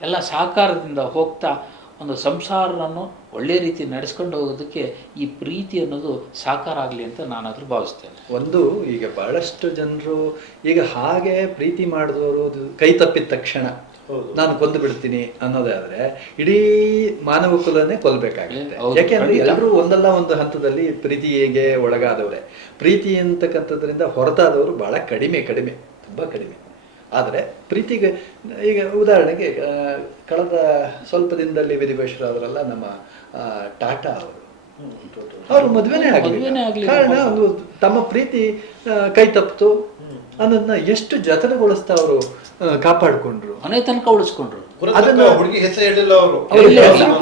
ಎಲ್ಲ ಸಹಕಾರದಿಂದ ಹೋಗ್ತಾ ಒಂದು ಸಂಸಾರವನ್ನು ಒಳ್ಳೆಯ ರೀತಿ ನಡೆಸ್ಕೊಂಡು ಹೋಗೋದಕ್ಕೆ ಈ ಪ್ರೀತಿ ಅನ್ನೋದು ಸಾಕಾರ ಆಗಲಿ ಅಂತ ನಾನಾದರೂ ಭಾವಿಸ್ತೇನೆ. ಒಂದು ಈಗ ಬಹಳಷ್ಟು ಜನರು ಈಗ ಹಾಗೆ ಪ್ರೀತಿ ಮಾಡಿದವರು ಕೈ ತಪ್ಪಿದ ತಕ್ಷಣ ನಾನು ಕೊಂದು ಬಿಡ್ತೀನಿ ಅನ್ನೋದಾದ್ರೆ ಇಡೀ ಮಾನವ ಕುಲನೇ ಕೊಲ್ಬೇಕಾಗುತ್ತೆ. ಯಾಕೆಂದ್ರೆ ಎಲ್ಲರೂ ಒಂದಲ್ಲ ಒಂದು ಹಂತದಲ್ಲಿ ಪ್ರೀತಿಗೆ ಒಳಗಾದವ್ರೆ. ಪ್ರೀತಿ ಅಂತಕ್ಕಂಥದ್ರಿಂದ ಹೊರತಾದವರು ಬಹಳ ಕಡಿಮೆ, ತುಂಬಾ ಕಡಿಮೆ. ಆದರೆ ಪ್ರೀತಿಗೆ ಈಗ ಉದಾಹರಣೆಗೆ ಕಳೆದ ಸ್ವಲ್ಪ ದಿನದಲ್ಲಿ ವಿಧಿಗೋಷ್ಠರಾದ್ರಲ್ಲ ನಮ್ಮ ಟಾಟಾ ಅವರು ಮದುವೆನೇ ಆಗಲಿ ಕಾರಣ ಒಂದು ತಮ್ಮ ಪ್ರೀತಿ ಕೈ ತಪ್ಪಿತು ಅನ್ನೋದನ್ನ ಎಷ್ಟು ಜತನಗೊಳಿಸ್ತಾ ಅವರು ಕಾಪಾಡಿಕೊಂಡ್ರು, ಮನೆ ತನಕ ಉಳಿಸ್ಕೊಂಡ್ರು. ಅದನ್ನ ಹುಡುಗಿ ಹೆಸರು ಹೇಳಿಲ್ಲ ಅವರು,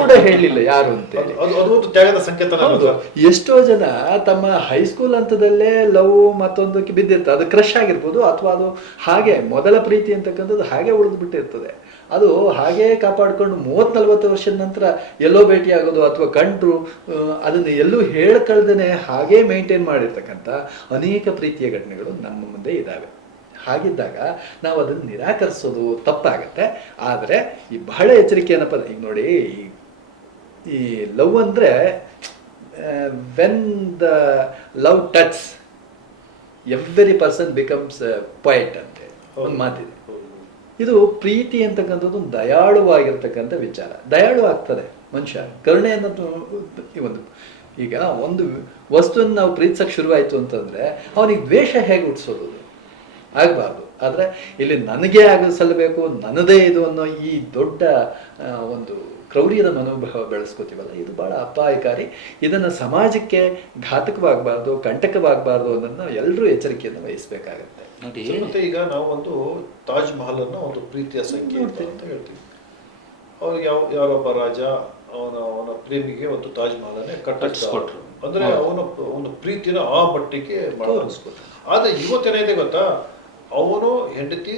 ಕೂಡ ಹೇಳಲಿಲ್ಲ ಯಾರು ಅಂತ. ತ್ಯಾಗದ ಸಂಕೇತ. ಎಷ್ಟೋ ಜನ ತಮ್ಮ ಹೈಸ್ಕೂಲ್ ಹಂತದಲ್ಲೇ ಲವ್ ಮತ್ತೊಂದಕ್ಕೆ ಬಿದ್ದಿರ್ತದೆ. ಅದು ಕ್ರಶ್ ಆಗಿರ್ಬೋದು, ಅಥವಾ ಅದು ಹಾಗೆ ಮೊದಲ ಪ್ರೀತಿ ಅಂತಕ್ಕಂಥದ್ದು ಹಾಗೆ ಉಳಿದು ಬಿಟ್ಟಿರ್ತದೆ. ಅದು ಹಾಗೇ ಕಾಪಾಡ್ಕೊಂಡು 30-40 ವರ್ಷದ ನಂತರ ಎಲ್ಲೋ ಭೇಟಿ ಆಗೋದು ಅಥವಾ ಕಂಡ್ರು ಅದನ್ನು ಎಲ್ಲೂ ಹೇಳ್ಕಳ್ದೇನೆ ಹಾಗೇ ಮೇಂಟೈನ್ ಮಾಡಿರ್ತಕ್ಕಂಥ ಅನೇಕ ಪ್ರೀತಿಯ ಘಟನೆಗಳು ನಮ್ಮ ಮುಂದೆ ಇದ್ದಾವೆ. ಹಾಗಿದ್ದಾಗ ನಾವು ಅದನ್ನು ನಿರಾಕರಿಸೋದು ತಪ್ಪಾಗತ್ತೆ. ಆದರೆ ಈ ಬಹಳ ಎಚ್ಚರಿಕೆ ಏನಪ್ಪ, ಈಗ ನೋಡಿ ಈ ಲವ್ ಅಂದರೆ when the love touch every person becomes poet ಅಂತ ಒಂದು ಮಾತಿದೆ. ಇದು ಪ್ರೀತಿ ಅಂತಕ್ಕಂಥದ್ದು ಒಂದು ದಯಾಳುವಾಗಿರ್ತಕ್ಕಂಥ ವಿಚಾರ. ದಯಾಳು ಆಗ್ತದೆ ಮನುಷ್ಯ, ಕರುಣೆ ಅನ್ನೋದು ಒಂದು. ಈಗ ಒಂದು ವಸ್ತುವನ್ನು ನಾವು ಪ್ರೀತಿಸಕ್ಕೆ ಶುರುವಾಯಿತು ಅಂತಂದರೆ ಅವನಿಗೆ ದ್ವೇಷ ಹೇಗೆ ಹುಟ್ಟಿಸೋದು? ಆಗಬಾರ್ದು. ಆದರೆ ಇಲ್ಲಿ ನನಗೆ ಸಲ್ಲಬೇಕು, ನನ್ನದೇ ಇದು ಅನ್ನೋ ಈ ದೊಡ್ಡ ಒಂದು ಕ್ರೌರ್ಯದ ಮನೋಭಾವ ಬೆಳೆಸ್ಕೋತೀವಲ್ಲ, ಇದು ಭಾಳ ಅಪಾಯಕಾರಿ. ಇದನ್ನು ಸಮಾಜಕ್ಕೆ ಘಾತಕವಾಗಬಾರ್ದು, ಕಂಟಕವಾಗಬಾರ್ದು ಅನ್ನೋದನ್ನ ಎಲ್ಲರೂ ಎಚ್ಚರಿಕೆಯನ್ನು ವಹಿಸಬೇಕಾಗತ್ತೆ. ಮತ್ತೆ ಈಗ ನಾವು ಒಂದು ತಾಜ್ ಮಹಲ್ ಅನ್ನ ಒಂದು ಪ್ರೀತಿಯ ಸಂಕೇತ ಅಂತ ಹೇಳ್ತೀವಿ. ಅವ್ರಿಗೆ ಯಾರೊಬ್ಬ ರಾಜ ಅವನ ಪ್ರೇಮಿಗೆ ಒಂದು ತಾಜ್ ಮಹಲನ್ನೇ ಕಟ್ಟಿಸ್ಕೊಟ್ರು. ಅಂದ್ರೆ ಅವನ ಒಂದು ಪ್ರೀತಿನ ಆ ಮಟ್ಟಿಗೆ ಮಾಡಿಸ್ಕೊಟ್ರು. ಆದ್ರೆ ಇವತ್ತೇನಿದೆ ಗೊತ್ತಾ, ಅವನು ಹೆಂಡತಿ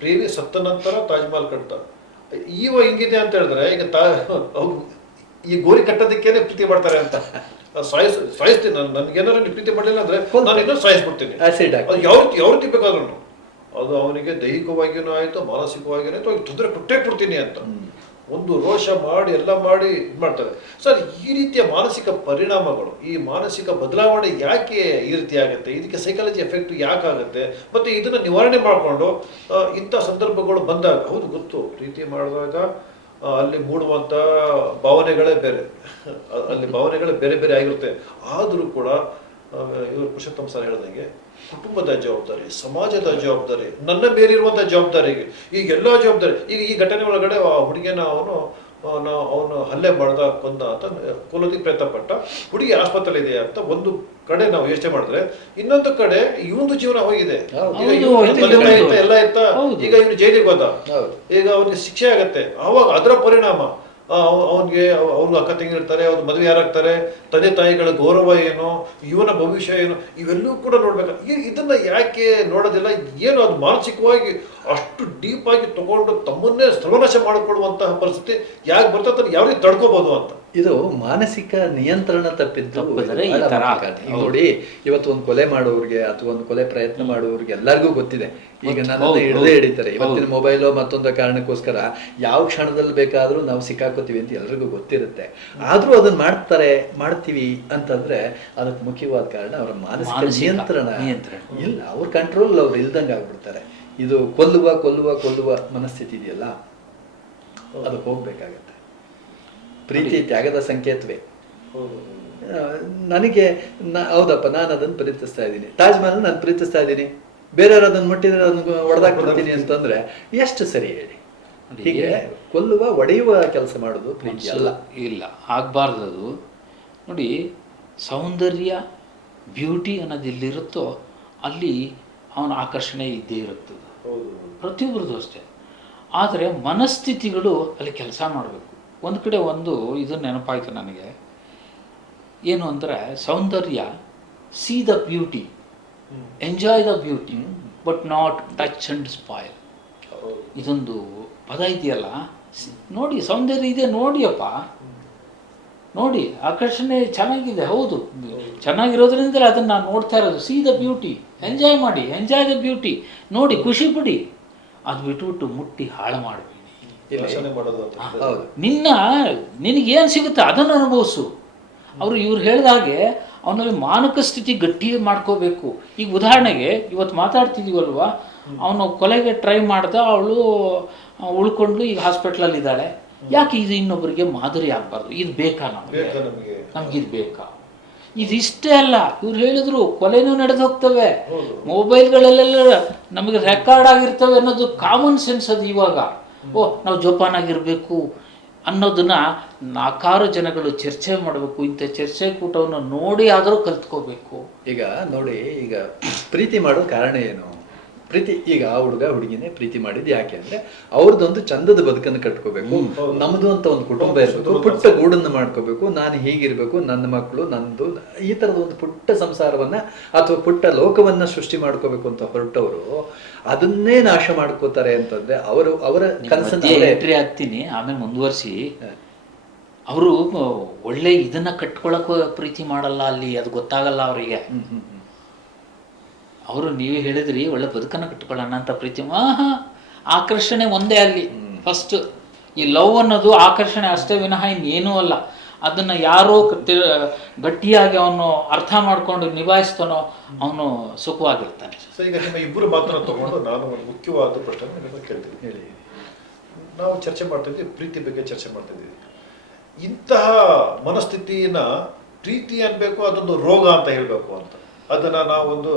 ಪ್ರೇಮಿ ಸತ್ತ ನಂತರ ತಾಜ್ ಮಹಲ್ ಕಟ್ತಾರೆ. ಹಿಂಗಿದೆ ಅಂತ ಹೇಳಿದ್ರೆ ಈಗ ಈ ಗೋರಿ ಕಟ್ಟೋದಕ್ಕೇನೆ ಪ್ರೀತಿ ಮಾಡ್ತಾರೆ ಅಂತ. ಸಾಯಿಸ್ತೀನಿ, ನನ್ಗೇನಾದ್ರು ನೀವು ಪ್ರೀತಿ ಮಾಡಲಿಲ್ಲ ಅಂದ್ರೆ ನಾನು ಇನ್ನೂ ಸಾಯಿಸ್ಬಿಡ್ತೀನಿ. ಅದು ಯಾವ ರೀತಿ ಬೇಕಾದ್ರೂ ಅದು ಅವನಿಗೆ ದೈಹಿಕವಾಗಿಯೂ ಆಯ್ತು, ಮಾನಸಿಕವಾಗಿಯೂ ಆಯ್ತು, ಅವ್ರಿಗೆ ತೊಂದರೆ ಕೊಟ್ಟೇ ಕೊಡ್ತೀನಿ ಅಂತ ಒಂದು ರೋಷ ಮಾಡಿ ಎಲ್ಲ ಮಾಡಿ ಇದು ಮಾಡ್ತಾರೆ. ಸರ್, ಈ ರೀತಿಯ ಮಾನಸಿಕ ಪರಿಣಾಮಗಳು, ಈ ಮಾನಸಿಕ ಬದಲಾವಣೆ ಯಾಕೆ ಈ ರೀತಿ ಆಗುತ್ತೆ? ಇದಕ್ಕೆ ಸೈಕಾಲಜಿ ಎಫೆಕ್ಟ್ ಯಾಕಾಗುತ್ತೆ? ಮತ್ತೆ ಇದನ್ನ ನಿವಾರಣೆ ಮಾಡಿಕೊಂಡು ಇಂಥ ಸಂದರ್ಭಗಳು ಬಂದಾಗ, ಹೌದು ಗೊತ್ತು, ಪ್ರೀತಿ ಮಾಡಿದಾಗ ಅಲ್ಲಿ ಮೂಡುವಂಥ ಭಾವನೆಗಳೇ ಬೇರೆ, ಅಲ್ಲಿ ಭಾವನೆಗಳೇ ಬೇರೆ ಬೇರೆ ಆಗಿರುತ್ತೆ. ಆದರೂ ಕೂಡ ಇವರು ಪುರುಷೋತ್ತಮ ಸರ್ ಹೇಳಿದಂಗೆ ಕುಟುಂಬದ ಜವಾಬ್ದಾರಿ, ಸಮಾಜದ ಜವಾಬ್ದಾರಿ, ನನ್ನ ಬೇರಿರುವಂಥ ಜವಾಬ್ದಾರಿಗೆ ಈಗ ಎಲ್ಲ ಜವಾಬ್ದಾರಿ. ಈಗ ಈ ಘಟನೆ ಒಳಗಡೆ ಆ ಹುಡುಗಿನ ಅವನು ಹಲ್ಲೆ ಮಾಡ್ದ, ಕೊಂದ ಅಂತ ಕೊಲ್ಲೋದಕ್ಕೆ ಪ್ರಯತ್ನ ಪಟ್ಟ, ಹುಡುಗಿ ಆಸ್ಪತ್ರೆ ಇದೆ ಅಂತ ಒಂದು ಕಡೆ ನಾವು ಯೋಚನೆ ಮಾಡಿದ್ರೆ, ಇನ್ನೊಂದು ಕಡೆ ಇವೊಂದು ಜೀವನ ಹೋಗಿದೆ. ಎಲ್ಲ ಇತ್ತ, ಈಗ ಇವನು ಜೈಲಿಗೆ ಹೋದ, ಈಗ ಅವನಿಗೆ ಶಿಕ್ಷೆ ಆಗತ್ತೆ. ಆವಾಗ ಅದರ ಪರಿಣಾಮ ಅವ್ರಿಗೆ ಅಕ್ಕ ತಂಗಿರ್ತಾರೆ, ಅವ್ರ ಮದುವೆ ಯಾರಾಗ್ತಾರೆ, ತಂದೆ ತಾಯಿಗಳ ಗೌರವ ಏನು, ಇವನ ಭವಿಷ್ಯ ಏನು, ಇವೆಲ್ಲವೂ ಕೂಡ ನೋಡ್ಬೇಕು. ಇದನ್ನ ಯಾಕೆ ನೋಡೋದಿಲ್ಲ? ಏನು ಅದು ಮಾನಸಿಕವಾಗಿ ಅಷ್ಟು ಡೀಪ್ ಆಗಿ ತಗೊಂಡು ತಮ್ಮನ್ನೇ ಸರ್ವನಾಶ ಮಾಡಿಕೊಳ್ಳುವಂತಹ ಪರಿಸ್ಥಿತಿ ಯಾಕೆ ಬರ್ತದೆ? ಯಾವ ರೀತಿ ತಡ್ಕೋಬಹುದು ಅಂತ. ಇದು ಮಾನಸಿಕ ನಿಯಂತ್ರಣ ತಪ್ಪಿದ್ದು. ನೋಡಿ, ಇವತ್ತು ಒಂದು ಕೊಲೆ ಮಾಡೋರಿಗೆ ಅಥವಾ ಒಂದು ಕೊಲೆ ಪ್ರಯತ್ನ ಮಾಡುವವ್ರಿಗೆ ಎಲ್ಲರಿಗೂ ಗೊತ್ತಿದೆ. ಈಗ ನನ್ನ ಹಿಡಿದೇ ಹಿಡಿತಾರೆ. ಇವತ್ತಿನ ಮೊಬೈಲು ಮತ್ತೊಂದು ಕಾರಣಕ್ಕೋಸ್ಕರ ಯಾವ ಕ್ಷಣದಲ್ಲಿ ಬೇಕಾದ್ರೂ ನಾವು ಸಿಕ್ಕಾಕೋತೀವಿ ಅಂತ ಎಲ್ರಿಗೂ ಗೊತ್ತಿರುತ್ತೆ. ಆದ್ರೂ ಅದನ್ನ ಮಾಡ್ತೀವಿ ಅಂತಂದ್ರೆ ಅದಕ್ಕೆ ಮುಖ್ಯವಾದ ಕಾರಣ ಅವರ ಮಾನಸಿಕ ನಿಯಂತ್ರಣ ಇಲ್ಲ. ಅವ್ರ ಕಂಟ್ರೋಲ್ ಅವ್ರು ಇಲ್ದಂಗೆ ಆಗ್ಬಿಡ್ತಾರೆ. ಇದು ಕೊಲ್ಲುವ ಮನಸ್ಥಿತಿ ಇದೆಯಲ್ಲ, ಅದು ಹೋಗ್ಬೇಕಾಗತ್ತೆ. ಪ್ರೀತಿ ತ್ಯಾಗದ ಸಂಕೇತವೇ. ನನಗೆ ಹೌದಪ್ಪ, ನಾನು ಅದನ್ನು ಪ್ರೀತಿಸ್ತಾ ಇದ್ದೀನಿ, ತಾಜ್ ಮಹಲ್ ನಾನು ಪ್ರೀತಿಸ್ತಾ ಇದ್ದೀನಿ, ಬೇರೆಯವ್ರು ಅದನ್ನು ಮುಟ್ಟಿದ್ರೆ ಅದನ್ನು ಒಡೆದಾಕ್ಬಿಡ್ತೀನಿ ಅಂತಂದ್ರೆ ಎಷ್ಟು ಸರಿ ಹೇಳಿ? ಹೀಗೆ ಒಡೆಯುವ ಕೆಲಸ ಮಾಡೋದು ಪ್ರೀತಿ ಅಲ್ಲ. ಇಲ್ಲ, ಆಗಬಾರ್ದು ಅದು. ನೋಡಿ, ಸೌಂದರ್ಯ, ಬ್ಯೂಟಿ ಅನ್ನೋದು ಎಲ್ಲಿರುತ್ತೋ ಅಲ್ಲಿ ಅವನ ಆಕರ್ಷಣೆ ಇದ್ದೇ ಇರುತ್ತದೆ, ಪ್ರತಿಯೊಬ್ಬರದು ಅಷ್ಟೇ. ಆದರೆ ಮನಸ್ಥಿತಿಗಳು ಅಲ್ಲಿ ಕೆಲಸ ಮಾಡಬೇಕು. ಒಂದು ಕಡೆ ಇದು ನೆನಪಾಯಿತು ನನಗೆ. ಏನು ಅಂದರೆ, ಸೌಂದರ್ಯ, see the beauty, enjoy the beauty, but not touch and spoil. ಇದೊಂದು ಪದ ಇದೆಯಲ್ಲ, ನೋಡಿ, ಸೌಂದರ್ಯ ಇದೆ ನೋಡಿಯಪ್ಪ, ನೋಡಿ ಆಕರ್ಷಣೆ ಚೆನ್ನಾಗಿದೆ, ಹೌದು, ಚೆನ್ನಾಗಿರೋದ್ರಿಂದಲೇ ಅದನ್ನು ನಾನು ನೋಡ್ತಾ ಇರೋದು. ಸಿ ದ ಬ್ಯೂಟಿ, ಎಂಜಾಯ್ ಮಾಡಿ, ಎಂಜಾಯ್ ದ ಬ್ಯೂಟಿ, ನೋಡಿ ಖುಷಿ ಪಡಿ. ಅದು ಬಿಟ್ಬಿಟ್ಟು ಮುಟ್ಟಿ ಹಾಳು ಮಾಡಬೇಡಿ. ಯೋಚನೆ ಮಾಡೋದು ಅಂತ. ಹೌದು. ನಿನಗೇನು ಸಿಗುತ್ತೆ ಅದನ್ನು ಅನುಭವಿಸು. ಇವ್ರು ಹೇಳಿದ ಹಾಗೆ ಅವನಲ್ಲಿ ಮಾನಸಿಕ ಸ್ಥಿತಿ ಗಟ್ಟಿ ಮಾಡ್ಕೋಬೇಕು. ಈಗ ಉದಾಹರಣೆಗೆ ಇವತ್ತು ಮಾತಾಡ್ತಿದ್ದೀವಲ್ವ, ಅವನು ಕೊಲೆಗೆ ಟ್ರೈ ಮಾಡ್ದ, ಅವಳು ಉಳ್ಕೊಂಡು ಈಗ ಹಾಸ್ಪಿಟ್ಲಲ್ಲಿ ಇದ್ದಾಳೆ. ಯಾಕೆ ಇದು ಇನ್ನೊಬ್ಬರಿಗೆ ಮಾದರಿ ಆಗಬಾರ್ದು? ಇದು ಬೇಕಾ ನಮಗೆ? ನಮಗಿದು ಬೇಕಾ? ಇದಿಷ್ಟೇ ಅಲ್ಲ, ಇವ್ರು ಹೇಳಿದ್ರು ಕೊಲೆನೂ ನಡೆದು ಹೋಗ್ತವೆ, ಮೊಬೈಲ್ಗಳಲ್ಲೆಲ್ಲ ನಮಗೆ ರೆಕಾರ್ಡ್ ಆಗಿರ್ತವೆ ಅನ್ನೋದು ಕಾಮನ್ ಸೆನ್ಸ್. ಅದು ಇವಾಗ ನಾವು ಜೋಪಾನಾಗಿರ್ಬೇಕು ಅನ್ನೋದನ್ನ 4 ಜನಗಳು ಚರ್ಚೆ ಮಾಡಬೇಕು. ಇಂಥ ಚರ್ಚೆ ಕೂಟವನ್ನು ನೋಡಿ ಆದರೂ ಕಲ್ತ್ಕೋಬೇಕು. ಈಗ ನೋಡಿ, ಈಗ ಪ್ರೀತಿ ಮಾಡೋ ಕಾರಣ ಏನು? ಪ್ರೀತಿ, ಈಗ ಆ ಹುಡುಗ ಹುಡುಗಿನೇ ಪ್ರೀತಿ ಮಾಡಿದ್ದು ಯಾಕೆ ಅಂದ್ರೆ ಅವ್ರದ್ದೊಂದು ಚಂದದ ಬದುಕನ್ನು ಕಟ್ಕೋಬೇಕು, ನಮ್ದು ಅಂತ ಒಂದು ಕುಟುಂಬ ಇರಬೇಕು, ಪುಟ್ಟ ಗೂಡನ್ನು ಮಾಡ್ಕೋಬೇಕು, ನಾನು ಹೀಗಿರ್ಬೇಕು, ನನ್ನ ಮಕ್ಕಳು, ನಂದು, ಈ ತರದ ಒಂದು ಪುಟ್ಟ ಸಂಸಾರವನ್ನ ಅಥವಾ ಪುಟ್ಟ ಲೋಕವನ್ನ ಸೃಷ್ಟಿ ಮಾಡ್ಕೋಬೇಕು ಅಂತ ಹೊರಟವರು ಅದನ್ನೇ ನಾಶ ಮಾಡ್ಕೋತಾರೆ ಅಂತಂದ್ರೆ ಅವರ ಕನಸನ್ನ ಎಂಟ್ರಿ ಆಗ್ತೀನಿ, ಆಮೇಲೆ ಮುಂದುವರಿಸಿ. ಅವರು ಒಳ್ಳೆ ಇದನ್ನ ಕಟ್ಕೊಳಕ್ಕೂ ಪ್ರೀತಿ ಮಾಡಲ್ಲ ಅಲ್ಲಿ, ಅದು ಗೊತ್ತಾಗಲ್ಲ ಅವರಿಗೆ. ಅವರು ನೀವೇ ಹೇಳಿದ್ರಿ ಒಳ್ಳೆ ಬದುಕನ್ನು ಕಟ್ಕೊಳ್ಳೋಣ ಅಂತ ಪ್ರೀತಿ. ಆಕರ್ಷಣೆ ಒಂದೇ ಅಲ್ಲಿ ಫಸ್ಟ್. ಈ ಲವ್ ಅನ್ನೋದು ಆಕರ್ಷಣೆ ಅಷ್ಟೇ ವಿನಃ ಇನ್ನೇನೂ ಅಲ್ಲ. ಅದನ್ನು ಯಾರೋ ಗಟ್ಟಿಯಾಗಿ ಅವನು ಅರ್ಥ ಮಾಡ್ಕೊಂಡು ನಿಭಾಯಿಸ್ತಾನೋ ಅವನು ಸುಖವಾಗಿರ್ತಾನೆ. ಸೊ ಈಗ ನಿಮ್ಮ ಇಬ್ಬರು ಮಾತನ್ನು ತಗೊಂಡು ನಾನು ಒಂದು ಮುಖ್ಯವಾದ ಪ್ರಶ್ನೆ ನಿಮಗೆ ಕೇಳ್ತೀನಿ. ಹೇಳಿ, ನಾವು ಚರ್ಚೆ ಮಾಡ್ತಿದ್ವಿ, ಪ್ರೀತಿ ಬಗ್ಗೆ ಚರ್ಚೆ ಮಾಡ್ತಿದ್ವಿ. ಇಂತಹ ಮನಸ್ಥಿತಿನ ಪ್ರೀತಿ ಅನ್ಬೇಕು, ಅದೊಂದು ರೋಗ ಅಂತ ಹೇಳಬೇಕು ಅಂತ. ಅದನ್ನ ನಾವೊಂದು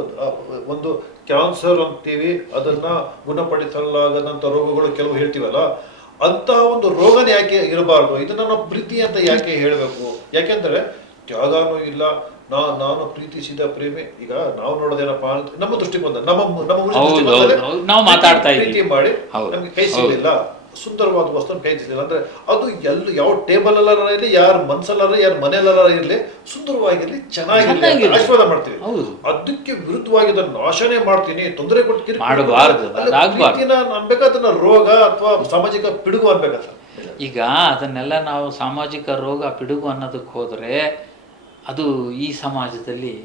ಒಂದು ಕ್ಯಾನ್ಸರ್ ಅಂತೀವಿ, ಅದನ್ನ ಗುಣಪಡಿಸಲಾಗದಂಥ ರೋಗಗಳು ಕೆಲವು ಹೇಳ್ತೀವಲ್ಲ, ಅಂತಹ ಒಂದು ರೋಗನ ಯಾಕೆ ಇರಬಾರ್ದು? ಇದನ್ನ ನಾವು ಪ್ರೀತಿ ಅಂತ ಯಾಕೆ ಹೇಳಬೇಕು? ಯಾಕೆಂದ್ರೆ ತ್ಯಾಗನೂ ಇಲ್ಲ, ನಾನು ಪ್ರೀತಿಸಿದ ಪ್ರೇಮಿ. ಈಗ ನಾವು ನೋಡೋದೇನಪ್ಪ ಅಂತ ನಮ್ಮ ದೃಷ್ಟಿಕೋನ, ನಾವು ಮಾತಾಡ್ತಾ ಪ್ರೀತಿ ಮಾಡಿ ನಮ್ಗೆ ಕೈ ಸಿಗಲಿಲ್ಲ, ಸುಂದರವಾದ ವಸ್ತು ಕೈ ಸಿಗಲಿಲ್ಲ ಅಂದ್ರೆ ಅದು ಯಾವ ಟೇಬಲ್ ಅಲ್ಲಾರ ಇರಲಿ, ಯಾರ ಮನ್ಸಲ್ಲಾರ, ಯಾರ ಮನೆಯಲ್ಲಾರ ಇರಲಿ, ಸುಂದರವಾಗಿರ್ಲಿ, ಚೆನ್ನಾಗಿರ್ಲಿ ಆಶೀರ್ವಾದ ಮಾಡ್ತೀವಿ. ಅದಕ್ಕೆ ವಿರುದ್ಧವಾಗಿ ಅದನ್ನ ನಾಶನೇ ಮಾಡ್ತೀನಿ, ತೊಂದರೆ ಕೊಟ್ಟು ಅನ್ಬೇಕಾದನ್ನ ರೋಗ ಅಥವಾ ಸಾಮಾಜಿಕ ಪಿಡುಗು ಅನ್ಬೇಕ. ಈಗ ಅದನ್ನೆಲ್ಲ ನಾವು ಸಾಮಾಜಿಕ ರೋಗ ಪಿಡುಗು ಅನ್ನೋದಕ್ಕೆ ಹೋದರೆ ಅದು ಈ ಸಮಾಜದಲ್ಲಿ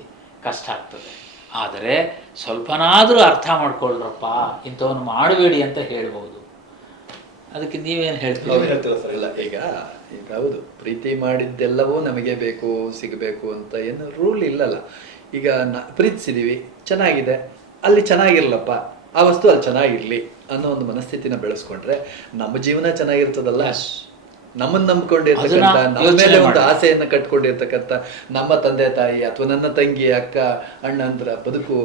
ಕಷ್ಟ ಆಗ್ತದೆ. ಆದರೆ ಸ್ವಲ್ಪನಾದರೂ ಅರ್ಥ ಮಾಡ್ಕೊಳ್ರಪ್ಪ, ಇಂಥವನ್ನು ಮಾಡಬೇಡಿ ಅಂತ ಹೇಳ್ಬೋದು. ಅದಕ್ಕೆ ನೀವೇನು ಹೇಳ್ತೀರಾ ಸರ್? ಇಲ್ಲ, ಈಗ ಹೌದು, ಪ್ರೀತಿ ಮಾಡಿದ್ದೆಲ್ಲವೂ ನಮಗೆ ಬೇಕು, ಸಿಗಬೇಕು ಅಂತ ಏನು ರೂಲ್ ಇಲ್ಲಲ್ಲ. ಈಗ ಪ್ರೀತಿಸಿದೀವಿ, ಚೆನ್ನಾಗಿದೆ, ಅಲ್ಲಿ ಚೆನ್ನಾಗಿರ್ಲಪ್ಪ, ಆ ವಸ್ತು ಅಲ್ಲಿ ಚೆನ್ನಾಗಿರ್ಲಿ ಅನ್ನೋ ಒಂದು ಮನಸ್ಥಿತಿನ ಬೆಳೆಸ್ಕೊಂಡ್ರೆ ನಮ್ಮ ಜೀವನ ಚೆನ್ನಾಗಿರ್ತದಲ್ಲ. ನಮ್ಮನ್ನು ನಂಬ್ಕೊಂಡಿರ್ತಕ್ಕಂಥ, ನಮ್ಮ ಮೇಲೆ ಒಂದು ಆಸೆಯನ್ನು ಕಟ್ಕೊಂಡಿರ್ತಕ್ಕಂಥ ನಮ್ಮ ತಂದೆ ತಾಯಿ ಅಥವಾ ನನ್ನ ತಂಗಿ, ಅಕ್ಕ, ಅಣ್ಣಂದ್ರ ಬದುಕು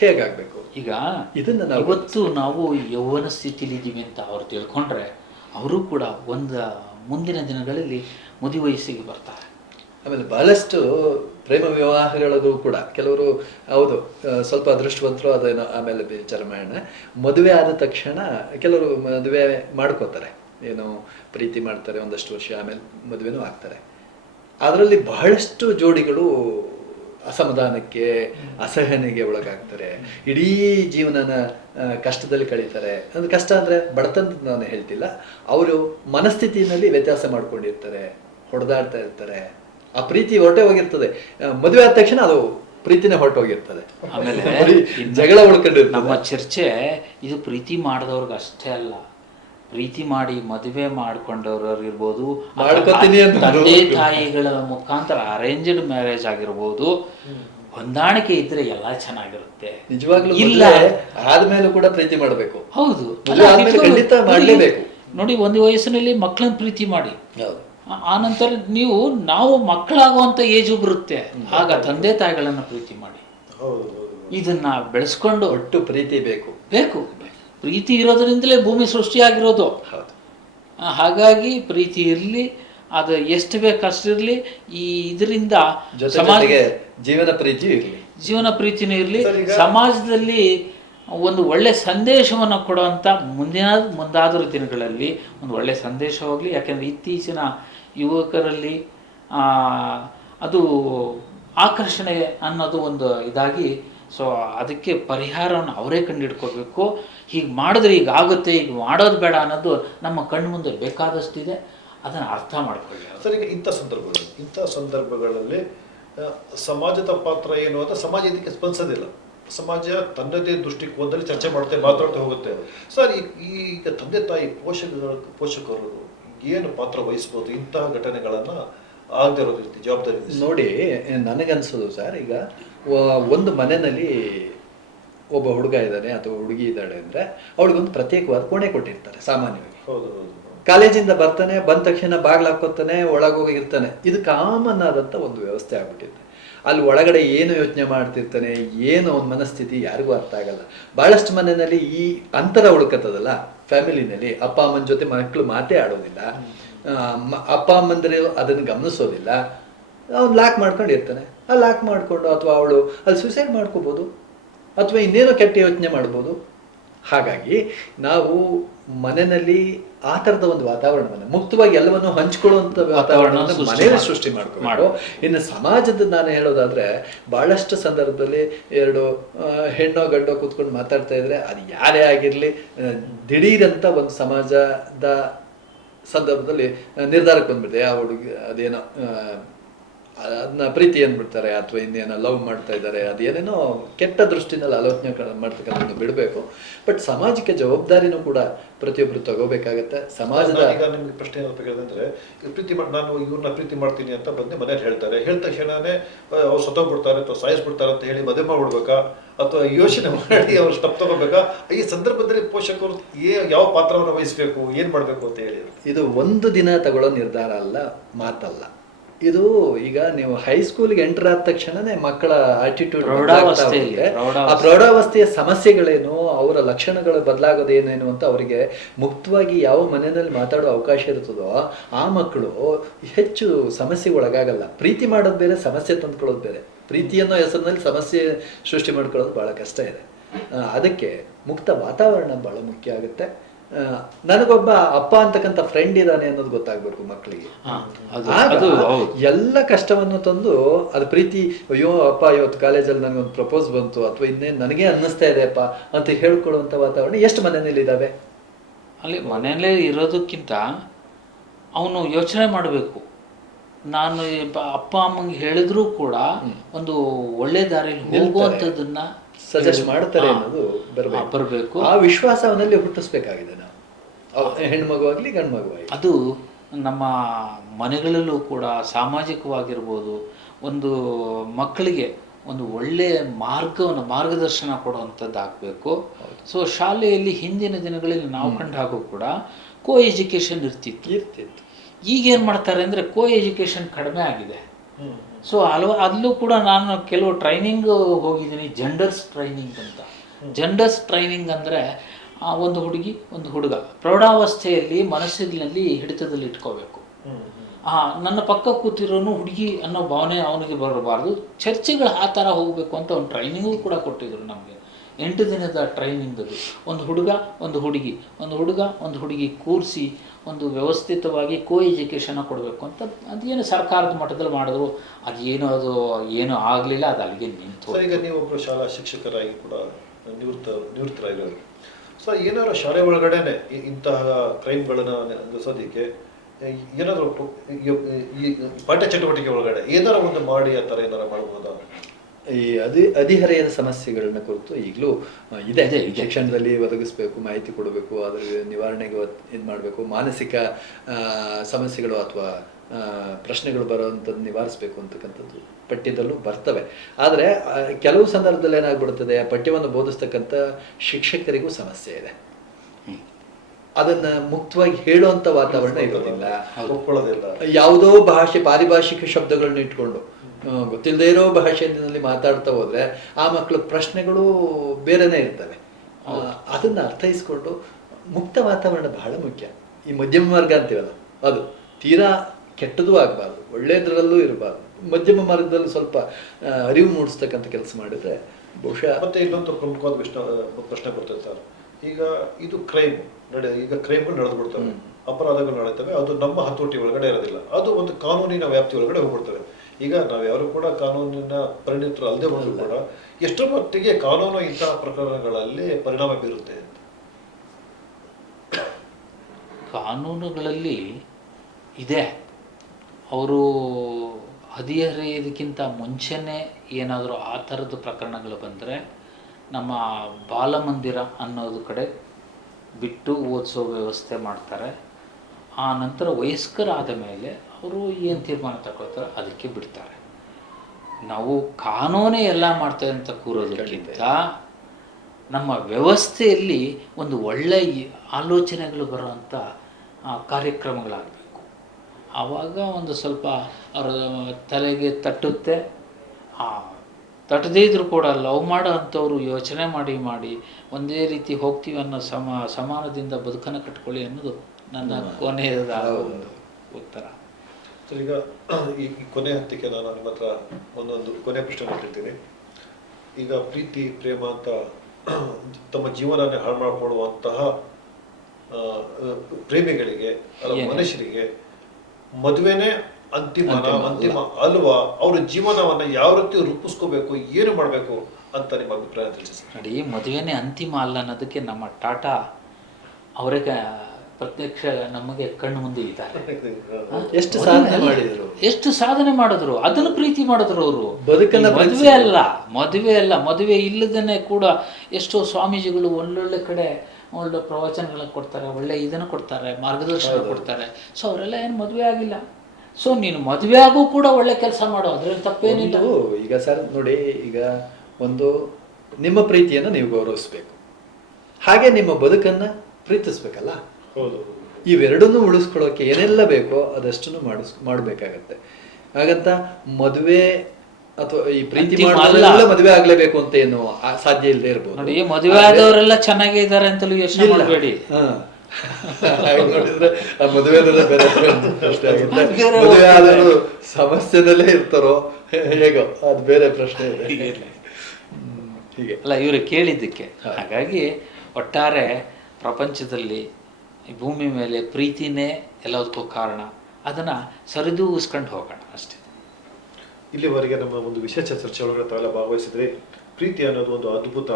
ಹೇಗಾಗಬೇಕು? ಈಗ ಇದನ್ನ ಇವತ್ತು ನಾವು ಯೌವನ ಸ್ಥಿತಿಲಿದ್ದೀವಿ ಅಂತ ಅವ್ರು ತಿಳ್ಕೊಂಡ್ರೆ ಅವರು ಕೂಡ ಮುಂದಿನ ದಿನಗಳಲ್ಲಿ ಮದುವೆ ವಯಸ್ಸಿಗೆ ಬರ್ತಾರೆ. ಆಮೇಲೆ ಬಹಳಷ್ಟು ಪ್ರೇಮ ವಿವಾಹಗಳದು ಕೂಡ ಕೆಲವರು ಹೌದು ಸ್ವಲ್ಪ ಅದೃಷ್ಟವಂತರು, ಅದೇನೋ ಆಮೇಲೆ ವಿಚಾರ ಮಾಡೋಣ. ಮದುವೆ ಆದ ತಕ್ಷಣ ಕೆಲವರು ಮದುವೆ ಮಾಡ್ಕೋತಾರೆ, ಏನೋ ಪ್ರೀತಿ ಮಾಡ್ತಾರೆ ಒಂದಷ್ಟು ವರ್ಷ, ಆಮೇಲೆ ಮದುವೆನೂ ಆಗ್ತಾರೆ. ಅದರಲ್ಲಿ ಬಹಳಷ್ಟು ಜೋಡಿಗಳು ಅಸಮಾಧಾನಕ್ಕೆ, ಅಸಹನೆಗೆ ಒಳಗಾಗ್ತಾರೆ, ಇಡೀ ಜೀವನನ ಕಷ್ಟದಲ್ಲಿ ಕಳೀತಾರೆ. ಅಂದ್ರೆ ಕಷ್ಟ ಅಂದರೆ ಬಡತನದ ನಾನು ಹೇಳ್ತಿಲ್ಲ, ಅವರು ಮನಸ್ಥಿತಿಯಲ್ಲಿ ವ್ಯತ್ಯಾಸ ಮಾಡ್ಕೊಂಡಿರ್ತಾರೆ, ಹೊಡೆದಾಡ್ತಾ ಇರ್ತಾರೆ. ಆ ಪ್ರೀತಿ ಹೊರಟೆ ಹೋಗಿರ್ತದೆ, ಮದುವೆ ಆದ ತಕ್ಷಣ ಅದು ಪ್ರೀತಿನೇ ಹೊರಟೋಗಿರ್ತದೆ. ಆಮೇಲೆ ಜಗಳ ಉಳ್ಕೊಂಡಿರ್ತದೆ. ನಮ್ಮ ಚರ್ಚೆ ಇದು ಪ್ರೀತಿ ಮಾಡಿದವ್ರಿಗೆ ಅಷ್ಟೇ ಅಲ್ಲ, ಪ್ರೀತಿ ಮಾಡಿ ಮದುವೆ ಮಾಡ್ಕೊಂಡವ್ರು ಇರ್ಬೋದು, ತಂದೆ ತಾಯಿಗಳ ಮುಖಾಂತರ ಅರೇಂಜ್ಡ್ ಮ್ಯಾರೇಜ್ ಆಗಿರ್ಬೋದು, ಹೊಂದಾಣಿಕೆ ಇದ್ರೆ ಎಲ್ಲ ಚೆನ್ನಾಗಿರುತ್ತೆ. ನಿಜವಾಗ್ಲೂ ಇಲ್ಲ ಆದ್ಮೇಲೆ ಕೂಡ ಪ್ರೀತಿ ಮಾಡಬೇಕು. ಹೌದು, ಖಂಡಿತ ಮಾಡಲೇಬೇಕು. ನೋಡಿ, ಒಂದು ವಯಸ್ಸಿನಲ್ಲಿ ಮಕ್ಕಳನ್ನ ಪ್ರೀತಿ ಮಾಡಿ, ಆನಂತರ ನಾವು ಮಕ್ಕಳಾಗುವಂತ ಏಜು ಬರುತ್ತೆ, ಆಗ ತಂದೆ ತಾಯಿಗಳನ್ನ ಪ್ರೀತಿ ಮಾಡಿ. ಇದನ್ನ ಬೆಳೆಸ್ಕೊಂಡು ಒಟ್ಟು ಪ್ರೀತಿ ಬೇಕು. ಪ್ರೀತಿ ಇರೋದ್ರಿಂದಲೇ ಭೂಮಿ ಸೃಷ್ಟಿಯಾಗಿರೋದು. ಹಾಗಾಗಿ ಪ್ರೀತಿ ಇರಲಿ, ಅದು ಎಷ್ಟು ಬೇಕಷ್ಟಿರಲಿ. ಇದರಿಂದ ಸಮಾಜಕ್ಕೆ ಜೀವನ ಪ್ರೀತಿನೂ ಇರಲಿ, ಸಮಾಜದಲ್ಲಿ ಒಂದು ಒಳ್ಳೆ ಸಂದೇಶವನ್ನು ಕೊಡುವಂಥ ಮುಂದಾದ ದಿನಗಳಲ್ಲಿ ಒಂದು ಒಳ್ಳೆ ಸಂದೇಶ ಹೋಗಲಿ. ಯಾಕೆಂದರೆ ಇತ್ತೀಚಿನ ಯುವಕರಲ್ಲಿ ಅದು ಆಕರ್ಷಣೆ ಅನ್ನೋದು ಒಂದು ಇದಾಗಿ, ಸೊ ಅದಕ್ಕೆ ಪರಿಹಾರವನ್ನು ಅವರೇ ಕಂಡುಹಿಡ್ಕೋಬೇಕು. ಹೀಗೆ ಮಾಡಿದ್ರೆ ಈಗ ಆಗುತ್ತೆ, ಈಗ ಮಾಡೋದು ಬೇಡ ಅನ್ನೋದು ನಮ್ಮ ಕಣ್ಣು ಮುಂದೆ ಬೇಕಾದಷ್ಟಿದೆ. ಅದನ್ನು ಅರ್ಥ ಮಾಡ್ಕೊಳ್ಳಿ. ಸರ್, ಈಗ ಇಂಥ ಸಂದರ್ಭಗಳಲ್ಲಿ ಸಮಾಜದ ಪಾತ್ರ ಏನು ಅಂತ ಸಮಾಜ ಇದಕ್ಕೆ ಸ್ಪಂದಿಸೋದಿಲ್ಲ. ಸಮಾಜ ತನ್ನದೇ ದೃಷ್ಟಿಕೋನದಲ್ಲಿ ಚರ್ಚೆ ಮಾತಾಡ್ತಾ ಹೋಗುತ್ತೆ. ಸರ್, ಈಗ ತಂದೆ ತಾಯಿ ಪೋಷಕರು ಏನು ಪಾತ್ರ ವಹಿಸ್ಬೋದು ಇಂತಹ ಘಟನೆಗಳನ್ನು ಆಗದೆ ಇರೋ ರೀತಿ ಜವಾಬ್ದಾರಿ? ನೋಡಿ, ನನಗನ್ಸೋದು ಸರ್, ಈಗ ಒಂದು ಮನೆಯಲ್ಲಿ ಒಬ್ಬ ಹುಡುಗ ಇದ್ದಾನೆ ಅಥವಾ ಹುಡುಗಿ ಇದ್ದಾಳೆ ಅಂದರೆ ಅವಳಿಗೊಂದು ಪ್ರತ್ಯೇಕವಾದ ಕೋಣೆ ಕೊಟ್ಟಿರ್ತಾರೆ ಸಾಮಾನ್ಯವಾಗಿ. ಹೌದು. ಕಾಲೇಜಿಂದ ಬರ್ತಾನೆ, ಬಂದ ತಕ್ಷಣ ಬಾಗಿಲು ಹಾಕೋತಾನೆ, ಒಳಗೋಗಿರ್ತಾನೆ. ಇದು ಕಾಮನ್ ಆದಂಥ ಒಂದು ವ್ಯವಸ್ಥೆ ಆಗ್ಬಿಟ್ಟಿದೆ. ಅಲ್ಲಿ ಒಳಗಡೆ ಏನು ಯೋಚನೆ ಮಾಡ್ತಿರ್ತಾನೆ, ಏನು ಅವನ ಮನಸ್ಥಿತಿ ಯಾರಿಗೂ ಅರ್ಥ ಆಗಲ್ಲ. ಭಾಳಷ್ಟು ಮನೆಯಲ್ಲಿ ಈ ಅಂತರ ಉಳ್ಕತ್ತದಲ್ಲ ಫ್ಯಾಮಿಲಿನಲ್ಲಿ. ಅಪ್ಪ ಅಮ್ಮನ ಜೊತೆ ಮಕ್ಕಳು ಮಾತೇ ಆಡೋದಿಲ್ಲ, ಅಪ್ಪ ಅಮ್ಮಂದ್ರೆ ಅದನ್ನು ಗಮನಿಸೋದಿಲ್ಲ. ಅವ್ನು ಲಾಕ್ ಮಾಡ್ಕೊಂಡು ಇರ್ತಾನೆ. ಆ ಲಾಕ್ ಮಾಡಿಕೊಂಡು ಅಥವಾ ಅವಳು ಅಲ್ಲಿ ಸೂಸೈಡ್ ಮಾಡ್ಕೋಬೋದು ಅಥವಾ ಇನ್ನೇನೋ ಕೆಟ್ಟ ಯೋಚನೆ ಮಾಡ್ಬೋದು. ಹಾಗಾಗಿ ನಾವು ಮನೆಯಲ್ಲಿ ಆ ಥರದ ಒಂದು ವಾತಾವರಣವನ್ನು ಮುಕ್ತವಾಗಿ ಎಲ್ಲವನ್ನು ಹಂಚ್ಕೊಳ್ಳುವಂಥ ವಾತಾವರಣವನ್ನು ಮನೆಯಲ್ಲಿ ಸೃಷ್ಟಿ ಮಾಡ್ಕೊಂಡು, ಇನ್ನು ಸಮಾಜದ ನಾನು ಹೇಳೋದಾದ್ರೆ ಭಾಳಷ್ಟು ಸಂದರ್ಭದಲ್ಲಿ ಎರಡು ಹೆಣ್ಣೋ ಗಂಡೋ ಕೂತ್ಕೊಂಡು ಮಾತಾಡ್ತಾ ಇದ್ರೆ ಅದು ಯಾರೇ ಆಗಿರಲಿ, ದಿಢೀರಂತ ಒಂದು ಸಮಾಜದ ಸಂದರ್ಭದಲ್ಲಿ ನಿರ್ಧಾರಕ್ಕೆ ಬಂದ್ಬಿಡ್ತೆ. ಆ ಹುಡುಗಿ ಅದೇನೋ ಅದನ್ನ ಪ್ರೀತಿ ಅಂದ್ಬಿಡ್ತಾರೆ ಅಥವಾ ಇನ್ನೇನೋ ಲವ್ ಮಾಡ್ತಾ ಇದ್ದಾರೆ, ಅದೇನೇನೋ ಕೆಟ್ಟ ದೃಷ್ಟಿನಲ್ಲಿ ಆಲೋಚನೆ ಮಾಡ್ತಕ್ಕಂಥದ್ದು ಬಿಡಬೇಕು. ಬಟ್ ಸಮಾಜಕ್ಕೆ ಜವಾಬ್ದಾರಿನೂ ಕೂಡ ಪ್ರತಿಯೊಬ್ಬರು ತಗೋಬೇಕಾಗತ್ತೆ. ಸಮಾಜದ ಈಗ ನಿಮ್ಗೆ ಪ್ರಶ್ನೆ ಏನಪ್ಪ ಹೇಳಿದ್ರೆ, ನಾನು ಇವ್ರನ್ನ ಪ್ರೀತಿ ಮಾಡ್ತೀನಿ ಅಂತ ಬಂದು ಮನೇಲಿ ಹೇಳ್ತಾರೆ, ಹೇಳಿದ ತಕ್ಷಣನೇ ಅವ್ರು ಸತ್ತೋಗ್ಬಿಡ್ತಾರೆ ಅಥವಾ ಸಾಯಿಸ್ಬಿಡ್ತಾರೆ ಅಂತ ಹೇಳಿ ಮದುವೆ ಮಾಡ್ಬಿಡ್ಬೇಕಾ ಅಥವಾ ಯೋಚನೆ ಮಾಡಿ ಅವ್ರು ಸ್ಟೆಪ್ ತಗೋಬೇಕಾ? ಈ ಸಂದರ್ಭದಲ್ಲಿ ಪೋಷಕರು ಯಾವ ಪಾತ್ರವನ್ನು ವಹಿಸ್ಬೇಕು, ಏನ್ ಮಾಡ್ಬೇಕು ಅಂತ ಹೇಳಿ? ಇದು ಒಂದು ದಿನ ತಗೊಳ್ಳೋ ನಿರ್ಧಾರ ಅಲ್ಲ, ಮಾತಲ್ಲ. ಇದು ಈಗ ನೀವು ಹೈಸ್ಕೂಲ್ಗೆ ಎಂಟರ್ ಆದ ತಕ್ಷಣನೇ ಮಕ್ಕಳ ಆಟಿಟ್ಯೂಡ್, ಆ ಪ್ರೌಢಾವಸ್ಥೆಯ ಸಮಸ್ಯೆಗಳೇನು, ಅವರ ಲಕ್ಷಣಗಳು ಬದಲಾಗೋದೇನೇನು ಅಂತ ಅವರಿಗೆ ಮುಕ್ತವಾಗಿ ಯಾವ ಮನೆಯಲ್ಲಿ ಮಾತಾಡೋ ಅವಕಾಶ ಇರ್ತದೋ ಆ ಮಕ್ಕಳು ಹೆಚ್ಚು ಸಮಸ್ಯೆಗೆ ಒಳಗಾಗಲ್ಲ. ಪ್ರೀತಿ ಮಾಡೋದು ಬೇರೆ, ಸಮಸ್ಯೆ ತಂದ್ಕೊಳ್ಳೋದು ಬೇರೆ. ಪ್ರೀತಿ ಅನ್ನೋ ಹೆಸರಿನಲ್ಲಿ ಸಮಸ್ಯೆ ಸೃಷ್ಟಿ ಮಾಡ್ಕೊಳ್ಳೋದು ಭಾಳ ಕಷ್ಟ ಇದೆ. ಅದಕ್ಕೆ ಮುಕ್ತ ವಾತಾವರಣ ಭಾಳ ಮುಖ್ಯ ಆಗುತ್ತೆ. ನನಗೊಬ್ಬ ಅಪ್ಪ ಅಂತಕ್ಕಂಥ ಫ್ರೆಂಡ್ ಇದ್ದಾನೆ ಅನ್ನೋದು ಗೊತ್ತಾಗ್ಬೇಕು ಮಕ್ಕಳಿಗೆ. ಎಲ್ಲ ಕಷ್ಟವನ್ನು ತಂದು ಅದು ಪ್ರೀತಿ, ಅಯ್ಯೋ ಅಪ್ಪ ಇವತ್ತು ಕಾಲೇಜಲ್ಲಿ ನನಗೊಂದು ಪ್ರಪೋಸ್ ಬಂತು ಅಥವಾ ಇನ್ನೇನು ನನಗೆ ಅನ್ನಿಸ್ತಾ ಇದೆ ಅಪ್ಪ ಅಂತ ಹೇಳ್ಕೊಳ್ಳುವಂಥ ವಾತಾವರಣ ಎಷ್ಟು ಮನೆಯಲ್ಲಿ ಇದ್ದಾವೆ? ಅಲ್ಲಿ ಮನೆಯಲ್ಲೇ ಇರೋದಕ್ಕಿಂತ ಅವನು ಯೋಚನೆ ಮಾಡಬೇಕು. ನಾನು ಅಪ್ಪ ಅಮ್ಮಂಗೆ ಹೇಳಿದ್ರು ಕೂಡ ಒಂದು ಒಳ್ಳೆ ದಾರಿಯಲ್ಲಿ ಹೋಗುವಂಥದ್ದನ್ನ ಸಜೆಸ್ಟ್ ಮಾಡ್ತಾರೆ ಅನ್ನೋದು ಬರಬೇಕು. ಆ ವಿಶ್ವಾಸ ಅವನಲ್ಲಿ ಹುಟ್ಟಿಸ್ಬೇಕಾಗಿದೆ ನಾವು, ಹೆಣ್ಣು ಮಗು ಆಗಲಿ ಗಂಡು ಮಗು ಆಗಲಿ. ಅದು ನಮ್ಮ ಮನೆಗಳಲ್ಲೂ ಕೂಡ ಸಾಮಾಜಿಕವಾಗಿರ್ಬೋದು, ಒಂದು ಮಕ್ಕಳಿಗೆ ಒಂದು ಒಳ್ಳೆಯ ಮಾರ್ಗದರ್ಶನ ಕೊಡುವಂಥದ್ದು ಆಗಬೇಕು. ಸೊ ಶಾಲೆಯಲ್ಲಿ ಹಿಂದಿನ ದಿನಗಳಲ್ಲಿ ನಾವು ಕಂಡು ಹಾಗೂ ಕೂಡ ಕೋ ಎಜುಕೇಷನ್ ಇರ್ತಿತ್ತು. ಈಗೇನು ಮಾಡ್ತಾರೆ ಅಂದರೆ ಕೋ ಎಜುಕೇಷನ್ ಕಡಿಮೆ ಆಗಿದೆ. ಸೊ ಅಲ್ಲೂ ಕೂಡ ನಾನು ಕೆಲವು ಟ್ರೈನಿಂಗ್ ಹೋಗಿದ್ದೀನಿ, ಜೆಂಡರ್ಸ್ ಟ್ರೈನಿಂಗ್ ಅಂತ. ಜೆಂಡರ್ಸ್ ಟ್ರೈನಿಂಗ್ ಅಂದರೆ ಒಂದು ಹುಡುಗಿ ಒಂದು ಹುಡುಗ ಪ್ರೌಢಾವಸ್ಥೆಯಲ್ಲಿ ಮನಸ್ಸಿನಲ್ಲಿ ಹಿಡಿತದಲ್ಲಿ ಇಟ್ಕೋಬೇಕು. ನನ್ನ ಪಕ್ಕ ಕೂತಿರೋನು ಹುಡುಗಿ ಅನ್ನೋ ಭಾವನೆ ಅವನಿಗೆ ಬರಬಾರ್ದು. ಚರ್ಚೆಗಳು ಆ ಥರ ಹೋಗಬೇಕು ಅಂತ ಒಂದು ಟ್ರೈನಿಂಗು ಕೂಡ ಕೊಟ್ಟಿದ್ರು ನಮಗೆ. 8 ದಿನದ ಟ್ರೈನಿಂಗ್ ಅದು. ಒಂದು ಹುಡುಗ ಒಂದು ಹುಡುಗಿ ಕೂರಿಸಿ ಒಂದು ವ್ಯವಸ್ಥಿತವಾಗಿ ಕೋ ಎಜುಕೇಷನ್ನ ಕೊಡಬೇಕು ಅಂತ. ಅದೇನು ಸರ್ಕಾರದ ಮಟ್ಟದಲ್ಲಿ ಮಾಡಿದ್ರು, ಏನು ಆಗಲಿಲ್ಲ, ಅದು ಅಲ್ಲಿಗೆ ನಿಂತು. ಸರ್, ಈಗ ನೀವೊಬ್ಬರು ಶಾಲಾ ಶಿಕ್ಷಕರಾಗಿ ಕೂಡ ನಿವೃತ್ತರಾಗಿರೋರು. ಸರ್, ಏನಾದ್ರು ಶಾಲೆ ಒಳಗಡೆನೆ ಇಂತಹ ಕ್ರೈಮ್ಗಳನ್ನು ನಿಲ್ಲಿಸೋದಕ್ಕೆ ಏನಾದರೂ ಈ ಪಾಠ್ಯ ಚಟುವಟಿಕೆ ಒಳಗಡೆ ಏನಾರ ಒಂದು ಮಾಡಿ ಆ ಥರ ಏನಾರು ಮಾಡ್ಬೋದಾ? ಈ ಹದಿಹರೆಯದ ಸಮಸ್ಯೆಗಳನ್ನ ಕುರಿತು ಈಗಲೂ ಇದೆ. ಶಿಕ್ಷಣದಲ್ಲಿ ಒದಗಿಸ್ಬೇಕು, ಮಾಹಿತಿ ಕೊಡಬೇಕು, ಅದರ ನಿವಾರಣೆಗೆ ಇದು ಮಾಡಬೇಕು. ಮಾನಸಿಕ ಸಮಸ್ಯೆಗಳು ಅಥವಾ ಪ್ರಶ್ನೆಗಳು ಬರುವಂಥದ್ದು ನಿವಾರಿಸಬೇಕು ಅಂತಕ್ಕಂಥದ್ದು ಪಠ್ಯದಲ್ಲೂ ಬರ್ತವೆ. ಆದರೆ ಕೆಲವು ಸಂದರ್ಭದಲ್ಲಿ ಏನಾಗ್ಬಿಡ್ತದೆ, ಪಠ್ಯವನ್ನು ಬೋಧಿಸ್ತಕ್ಕಂಥ ಶಿಕ್ಷಕರಿಗೂ ಸಮಸ್ಯೆ ಇದೆ. ಅದನ್ನ ಮುಕ್ತವಾಗಿ ಹೇಳುವಂಥ ವಾತಾವರಣ ಇರೋದಿಲ್ಲ. ಯಾವುದೋ ಪಾರಿಭಾಷಿಕ ಶಬ್ದಗಳನ್ನ ಇಟ್ಕೊಂಡು ಗೊತ್ತಿಲ್ಲದೆ ಇರೋ ಭಾಷೆಯಲ್ಲಿ ಮಾತಾಡ್ತಾ ಹೋದ್ರೆ ಆ ಮಕ್ಕಳ ಪ್ರಶ್ನೆಗಳು ಬೇರೆನೇ ಇರ್ತವೆ. ಅದನ್ನ ಅರ್ಥೈಸ್ಕೊಂಡು ಮುಕ್ತ ವಾತಾವರಣ ಬಹಳ ಮುಖ್ಯ. ಈ ಮಧ್ಯಮ ಮಾರ್ಗ ಅಂತೀವಲ್ಲ, ಅದು ತೀರಾ ಕೆಟ್ಟದೂ ಆಗಬಾರ್ದು, ಒಳ್ಳೆಯದ್ರಲ್ಲೂ ಇರಬಾರ್ದು. ಮಧ್ಯಮ ಮಾರ್ಗದಲ್ಲಿ ಸ್ವಲ್ಪ ಅರಿವು ಮೂಡಿಸ್ತಕ್ಕಂಥ ಕೆಲಸ ಮಾಡಿದ್ರೆ ಬಹುಶಃ. ಮತ್ತೆ ಇನ್ನೊಂದು ಪ್ರಮುಖವಾದ ಪ್ರಶ್ನೆ ಬರ್ತದೆ ಸರ್. ಈಗ ಇದು ಕ್ರೈಮ್ಗಳು ನಡೆದು ಬಿಡ್ತವೆ, ಅಪರಾಧಗಳು ನಡೀತವೆ. ಅದು ನಮ್ಮ ಹತೋಟಿ ಒಳಗಡೆ ಇರೋದಿಲ್ಲ, ಅದು ಒಂದು ಕಾನೂನಿನ ವ್ಯಾಪ್ತಿ ಒಳಗಡೆ ಹೋಗ್ಬಿಡ್ತವೆ. ಈಗ ನಾವ್ಯಾರು ಕೂಡ ಕಾನೂನಿನ ಪರಿಣಿತರು ಅಲ್ಲದೆ ಬಂದರೂ ಕೂಡ ಎಷ್ಟರ ಮಟ್ಟಿಗೆ ಕಾನೂನು ಇಂತಹ ಪ್ರಕರಣಗಳಲ್ಲಿ ಪರಿಣಾಮ ಬೀರುತ್ತೆ? ಕಾನೂನುಗಳಲ್ಲಿ ಇದೆ. ಅವರು ಹದಿಹರೆಯೋದಕ್ಕಿಂತ ಮುಂಚೆನೇ ಏನಾದರೂ ಆ ಥರದ ಪ್ರಕರಣಗಳು ಬಂದರೆ ನಮ್ಮ ಬಾಲಮಂದಿರ ಅನ್ನೋದು ಕಡೆ ಬಿಟ್ಟು ಓದಿಸೋ ವ್ಯವಸ್ಥೆ ಮಾಡ್ತಾರೆ. ಆ ನಂತರ ವಯಸ್ಕರಾದ ಮೇಲೆ ಅವರು ಏನು ತೀರ್ಮಾನ ತಗೊಳ್ತಾರೆ ಅದಕ್ಕೆ ಬಿಡ್ತಾರೆ. ನಾವು ಕಾನೂನೇ ಎಲ್ಲ ಮಾಡ್ತೇವೆ ಅಂತ ಕೂರೋದಕ್ಕಿಂತ ನಮ್ಮ ವ್ಯವಸ್ಥೆಯಲ್ಲಿ ಒಂದು ಒಳ್ಳೆಯ ಆಲೋಚನೆಗಳು ಬರುವಂಥ ಕಾರ್ಯಕ್ರಮಗಳಾಗಬೇಕು. ಆವಾಗ ಒಂದು ಸ್ವಲ್ಪ ಅವರ ತಲೆಗೆ ತಟ್ಟುತ್ತೆ. ತಟ್ಟದೇ ಇದ್ರೂ ಕೂಡ ಲವ್ ಮಾಡೋ ಅಂಥವ್ರು ಯೋಚನೆ ಮಾಡಿ ಒಂದೇ ರೀತಿ ಹೋಗ್ತೀವಿ ಅನ್ನೋ ಸಮಾನದಿಂದ ಬದುಕನ್ನು ಕಟ್ಕೊಳ್ಳಿ ಅನ್ನೋದು ನನ್ನ ಕೊನೆಯದ ಒಂದು ಉತ್ತರ. ಈಗ ಈ ಕೊನೆ ಹಂತಕ್ಕೆ ನಾನು ನಿಮ್ಮ ಹತ್ರ ಒಂದೊಂದು ಕೊನೆ ಪ್ರಶ್ನೆ ಮಾಡ್ತಿರ್ತೀನಿ. ಈಗ ಪ್ರೀತಿ ಪ್ರೇಮ ಅಂತ ತಮ್ಮ ಜೀವನನೇ ಹಾಳು ಮಾಡಿಕೊಳ್ಳುವಂತಹ ಪ್ರೇಮಿಗಳಿಗೆ ಮನುಷ್ಯರಿಗೆ ಮದುವೆನೇ ಅಂತಿಮ ಅಲ್ವಾ? ಅವ್ರ ಜೀವನವನ್ನ ಯಾವ ರೀತಿ ರೂಪಿಸ್ಕೋಬೇಕು, ಏನು ಮಾಡಬೇಕು ಅಂತ ನಿಮ್ಮ ಅಭಿಪ್ರಾಯ ತಿಳಿಸಿ. ನೋಡಿ, ಮದುವೆನೇ ಅಂತಿಮ ಅಲ್ಲ ಅನ್ನೋದಕ್ಕೆ ನಮ್ಮ ಟಾಟಾ ಅವರೇ ಪ್ರತ್ಯಕ್ಷ ನಮಗೆ ಕಣ್ಣು ಮುಂದೆ ಇದ್ದಾರೆ. ಎಷ್ಟು ಸಾಧನೆ ಮಾಡಿದ್ರು, ಅದನ್ನು ಪ್ರೀತಿ ಮಾಡಿದ್ರು ಅವರು. ಮದುವೆ ಅಲ್ಲ, ಮದುವೆ ಇಲ್ಲದೇ ಕೂಡ ಎಷ್ಟೋ ಸ್ವಾಮೀಜಿಗಳು ಒಳ್ಳೊಳ್ಳೆ ಕಡೆ ಒಳ್ಳೆ ಪ್ರವಚನಗಳನ್ನ ಕೊಡ್ತಾರೆ, ಒಳ್ಳೆ ಇದನ್ನು ಕೊಡ್ತಾರೆ, ಮಾರ್ಗದರ್ಶನ ಕೊಡ್ತಾರೆ. ಸೊ ಅವರೆಲ್ಲ ಏನು ಮದುವೆ ಆಗಿಲ್ಲ. ಸೊ ನೀನು ಮದುವೆ ಆಗೋ ಕೂಡ ಒಳ್ಳೆ ಕೆಲಸ ಮಾಡೋ, ಅದ್ರಲ್ಲಿ ತಪ್ಪೇನಿಲ್ಲ. ಈಗ ಸರ್ ನೋಡಿ, ಈಗ ಒಂದು ನಿಮ್ಮ ಪ್ರೀತಿಯನ್ನು ನೀವು ಗೌರವಿಸ್ಬೇಕು, ಹಾಗೆ ನಿಮ್ಮ ಬದುಕನ್ನ ಪ್ರೀತಿಸ್ಬೇಕಲ್ಲ. ಹೌದು. ಇವೆರಡನ್ನೂ ಉಳಿಸ್ಕೊಳ್ಳೋಕೆ ಏನೆಲ್ಲ ಬೇಕೋ ಅದಷ್ಟನ್ನು ಮಾಡಬೇಕಾಗತ್ತೆ. ಹಾಗಂತ ಮದುವೆ ಅಥವಾ ಈ ಪ್ರೀತಿ ಮಾಡೋರೆಲ್ಲ ಮದುವೆ ಆಗ್ಲೇಬೇಕು ಅಂತ ಏನು ಸಾಧ್ಯ ಇಲ್ಲದೆ ಇರ್ಬೋದು. ನೋಡಿ, ಮದುವೆ ಆದವರೆಲ್ಲ ಚೆನ್ನಾಗೇ ಇದ್ದಾರೆ ಅಂತಲೂ ಯೋಚನೆ ಮಾಡಬೇಡಿ. ನೋಡಿದ್ರೆ ಆ ಮದುವೆ ಆದರೂ ಸಮಸ್ಯೆದಲ್ಲೇ ಇರ್ತಾರೋ ಹೇಗೋ, ಅದು ಬೇರೆ ಪ್ರಶ್ನೆ ಇದೆ. ಹೀಗೆ ಅಲ್ಲ ಇವರು ಕೇಳಿದ್ದಕ್ಕೆ. ಹಾಗಾಗಿ ಒಟ್ಟಾರೆ ಪ್ರಪಂಚದಲ್ಲಿ ಭೂಮಿ ಮೇಲೆ ಪ್ರೀತಿನೇ ಎಲ್ಲದಕ್ಕೂ ಕಾರಣ. ಅದನ್ನು ಸರಿದೂಗಿಸ್ಕೊಂಡು ಹೋಗೋಣ ಅಷ್ಟೇ. ಇಲ್ಲಿವರೆಗೆ ನಮ್ಮ ಒಂದು ವಿಶೇಷ ಚರ್ಚೆ ಒಳಗಡೆ ತಾವೆಲ್ಲ ಭಾಗವಹಿಸಿದ್ರೆ, ಪ್ರೀತಿ ಅನ್ನೋದು ಒಂದು ಅದ್ಭುತ.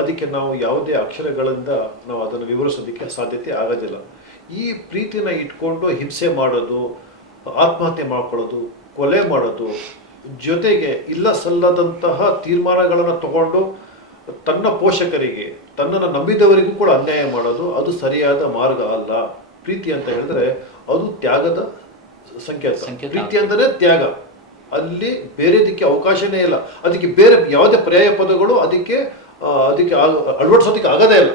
ಅದಕ್ಕೆ ನಾವು ಯಾವುದೇ ಅಕ್ಷರಗಳಿಂದ ನಾವು ಅದನ್ನು ವಿವರಿಸೋದಕ್ಕೆ ಸಾಧ್ಯತೆ ಆಗೋದಿಲ್ಲ. ಈ ಪ್ರೀತಿನ ಇಟ್ಕೊಂಡು ಹಿಂಸೆ ಮಾಡೋದು, ಆತ್ಮಹತ್ಯೆ ಮಾಡ್ಕೊಳ್ಳೋದು, ಕೊಲೆ ಮಾಡೋದು, ಜೊತೆಗೆ ಇಲ್ಲ ಸಲ್ಲದಂತಹ ತೀರ್ಮಾನಗಳನ್ನು ತಗೊಂಡು ತನ್ನ ಪೋಷಕರಿಗೆ, ತನ್ನನ್ನು ನಂಬಿದವರಿಗೂ ಕೂಡ ಅನ್ಯಾಯ ಮಾಡೋದು, ಅದು ಸರಿಯಾದ ಮಾರ್ಗ ಅಲ್ಲ. ಪ್ರೀತಿ ಅಂತ ಹೇಳಿದ್ರೆ ಅದು ತ್ಯಾಗದ ಸಂಕೇತ. ಪ್ರೀತಿ ಅಂದರೆ ತ್ಯಾಗ. ಅಲ್ಲಿ ಬೇರೆದಕ್ಕೆ ಅವಕಾಶನೇ ಇಲ್ಲ. ಅದಕ್ಕೆ ಬೇರೆ ಯಾವುದೇ ಪರ್ಯಾಯ ಪದಗಳು ಅದಕ್ಕೆ ಅಳವಡಿಸೋದಕ್ಕೆ ಆಗದೇ ಇಲ್ಲ.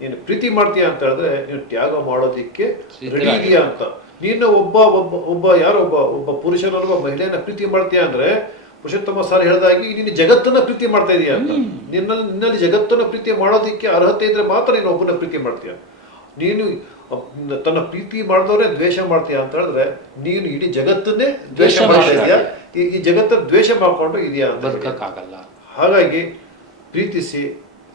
ನೀನು ಪ್ರೀತಿ ಮಾಡ್ತೀಯ ಅಂತ ಹೇಳಿದ್ರೆ ನೀನು ತ್ಯಾಗ ಮಾಡೋದಿಕ್ಕೆ ರೆಡಿ ಇದೆಯಾ ಅಂತ. ನೀನು ಒಬ್ಬ ಪುರುಷನನ್ನು ಒಬ್ಬ ಮಹಿಳೆಯನ್ನ ಪ್ರೀತಿ ಮಾಡ್ತೀಯ ಅಂದ್ರೆ, ಪುರುಷೋತ್ತಮ ಸರ್ ಹೇಳಿದಾಗಿ ನೀನು ಜಗತ್ತನ್ನ ಪ್ರೀತಿ ಮಾಡ್ತಾ ಇದೀಯ ಅಂತ. ನಿನ್ನಲ್ಲಿ ಜಗತ್ತನ್ನ ಪ್ರೀತಿ ಮಾಡೋದಿಕ್ಕೆ ಅರ್ಹತೆ ಇದ್ರೆ ಮಾತ್ರ ನೀನು ಒಬ್ಬನ ಪ್ರೀತಿ ಮಾಡ್ತೀಯ. ನೀನು ತನ್ನ ಪ್ರೀತಿ ಮಾಡಿದವರೇ ದ್ವೇಷ ಮಾಡ್ತೀಯ ಅಂತ ಹೇಳಿದ್ರೆ ನೀನು ಇಡೀ ಜಗತ್ತನ್ನೇ ದ್ವೇಷ ಮಾಡ್ತಾ ಇದೀಯ. ಈ ಜಗತ್ತನ್ನ ದ್ವೇಷ ಮಾಡ್ಕೊಂಡು ಇದೆಯಾ ಅಂತ. ಹಾಗಾಗಿ ಪ್ರೀತಿಸಿ,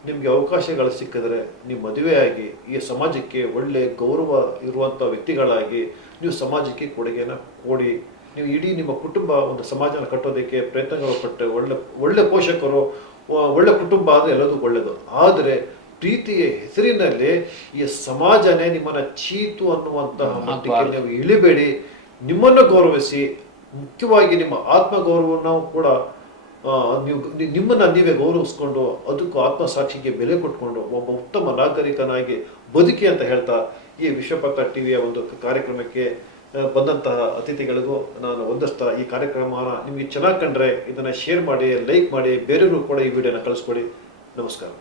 ನಿಮಗೆ ಅವಕಾಶಗಳು ಸಿಕ್ಕಿದ್ರೆ ನೀವು ಮದುವೆಯಾಗಿ ಈ ಸಮಾಜಕ್ಕೆ ಒಳ್ಳೆ ಗೌರವ ಇರುವಂಥ ವ್ಯಕ್ತಿಗಳಾಗಿ ನೀವು ಸಮಾಜಕ್ಕೆ ಕೊಡುಗೆನ ಕೊಡಿ. ನೀವು ಇಡೀ ನಿಮ್ಮ ಕುಟುಂಬ ಒಂದು ಸಮಾಜನ ಕಟ್ಟೋದಕ್ಕೆ ಪ್ರಯತ್ನಗಳು ಪಟ್ಟು ಒಳ್ಳೆ ಪೋಷಕರು, ಒಳ್ಳೆ ಕುಟುಂಬ ಆದರೆ ಎಲ್ಲದೂ ಒಳ್ಳೆಯದು. ಆದರೆ ಪ್ರೀತಿಯ ಹೆಸರಿನಲ್ಲಿ ಈ ಸಮಾಜನೇ ನಿಮ್ಮನ್ನ ಚೀತು ಅನ್ನುವಂತಹ ಮಟ್ಟಿಗೆ ನೀವು ಇಳಿಬೇಡಿ. ನಿಮ್ಮನ್ನು ಗೌರವಿಸಿ, ಮುಖ್ಯವಾಗಿ ನಿಮ್ಮ ಆತ್ಮಗೌರವವನ್ನು ಕೂಡ ನಿಮ್ಮನ್ನ ನೀವೇ ಗೌರವಿಸ್ಕೊಂಡು ಅದಕ್ಕೂ ಆತ್ಮಸಾಕ್ಷಿಗೆ ಬೆಲೆ ಕೊಟ್ಕೊಂಡು ಒಬ್ಬ ಉತ್ತಮ ನಾಗರಿಕನಾಗಿ ಬದುಕಿ ಅಂತ ಹೇಳ್ತಾ, ಈ ವಿಶ್ವಪಥ ಟಿವಿಯ ಒಂದು ಕಾರ್ಯಕ್ರಮಕ್ಕೆ ಬಂದಂತಹ ಅತಿಥಿಗಳಿಗೂ ನಾನು ವಂದಿಸ್ತಾ, ಈ ಕಾರ್ಯಕ್ರಮನ ನಿಮಗೆ ಚೆನ್ನಾಗಿ ಕಂಡ್ರೆ ಇದನ್ನ ಶೇರ್ ಮಾಡಿ, ಲೈಕ್ ಮಾಡಿ, ಬೇರೆಯವರು ಕೂಡ ಈ ವಿಡಿಯೋನ ಕಳಿಸ್ಕೊಡಿ. ನಮಸ್ಕಾರ.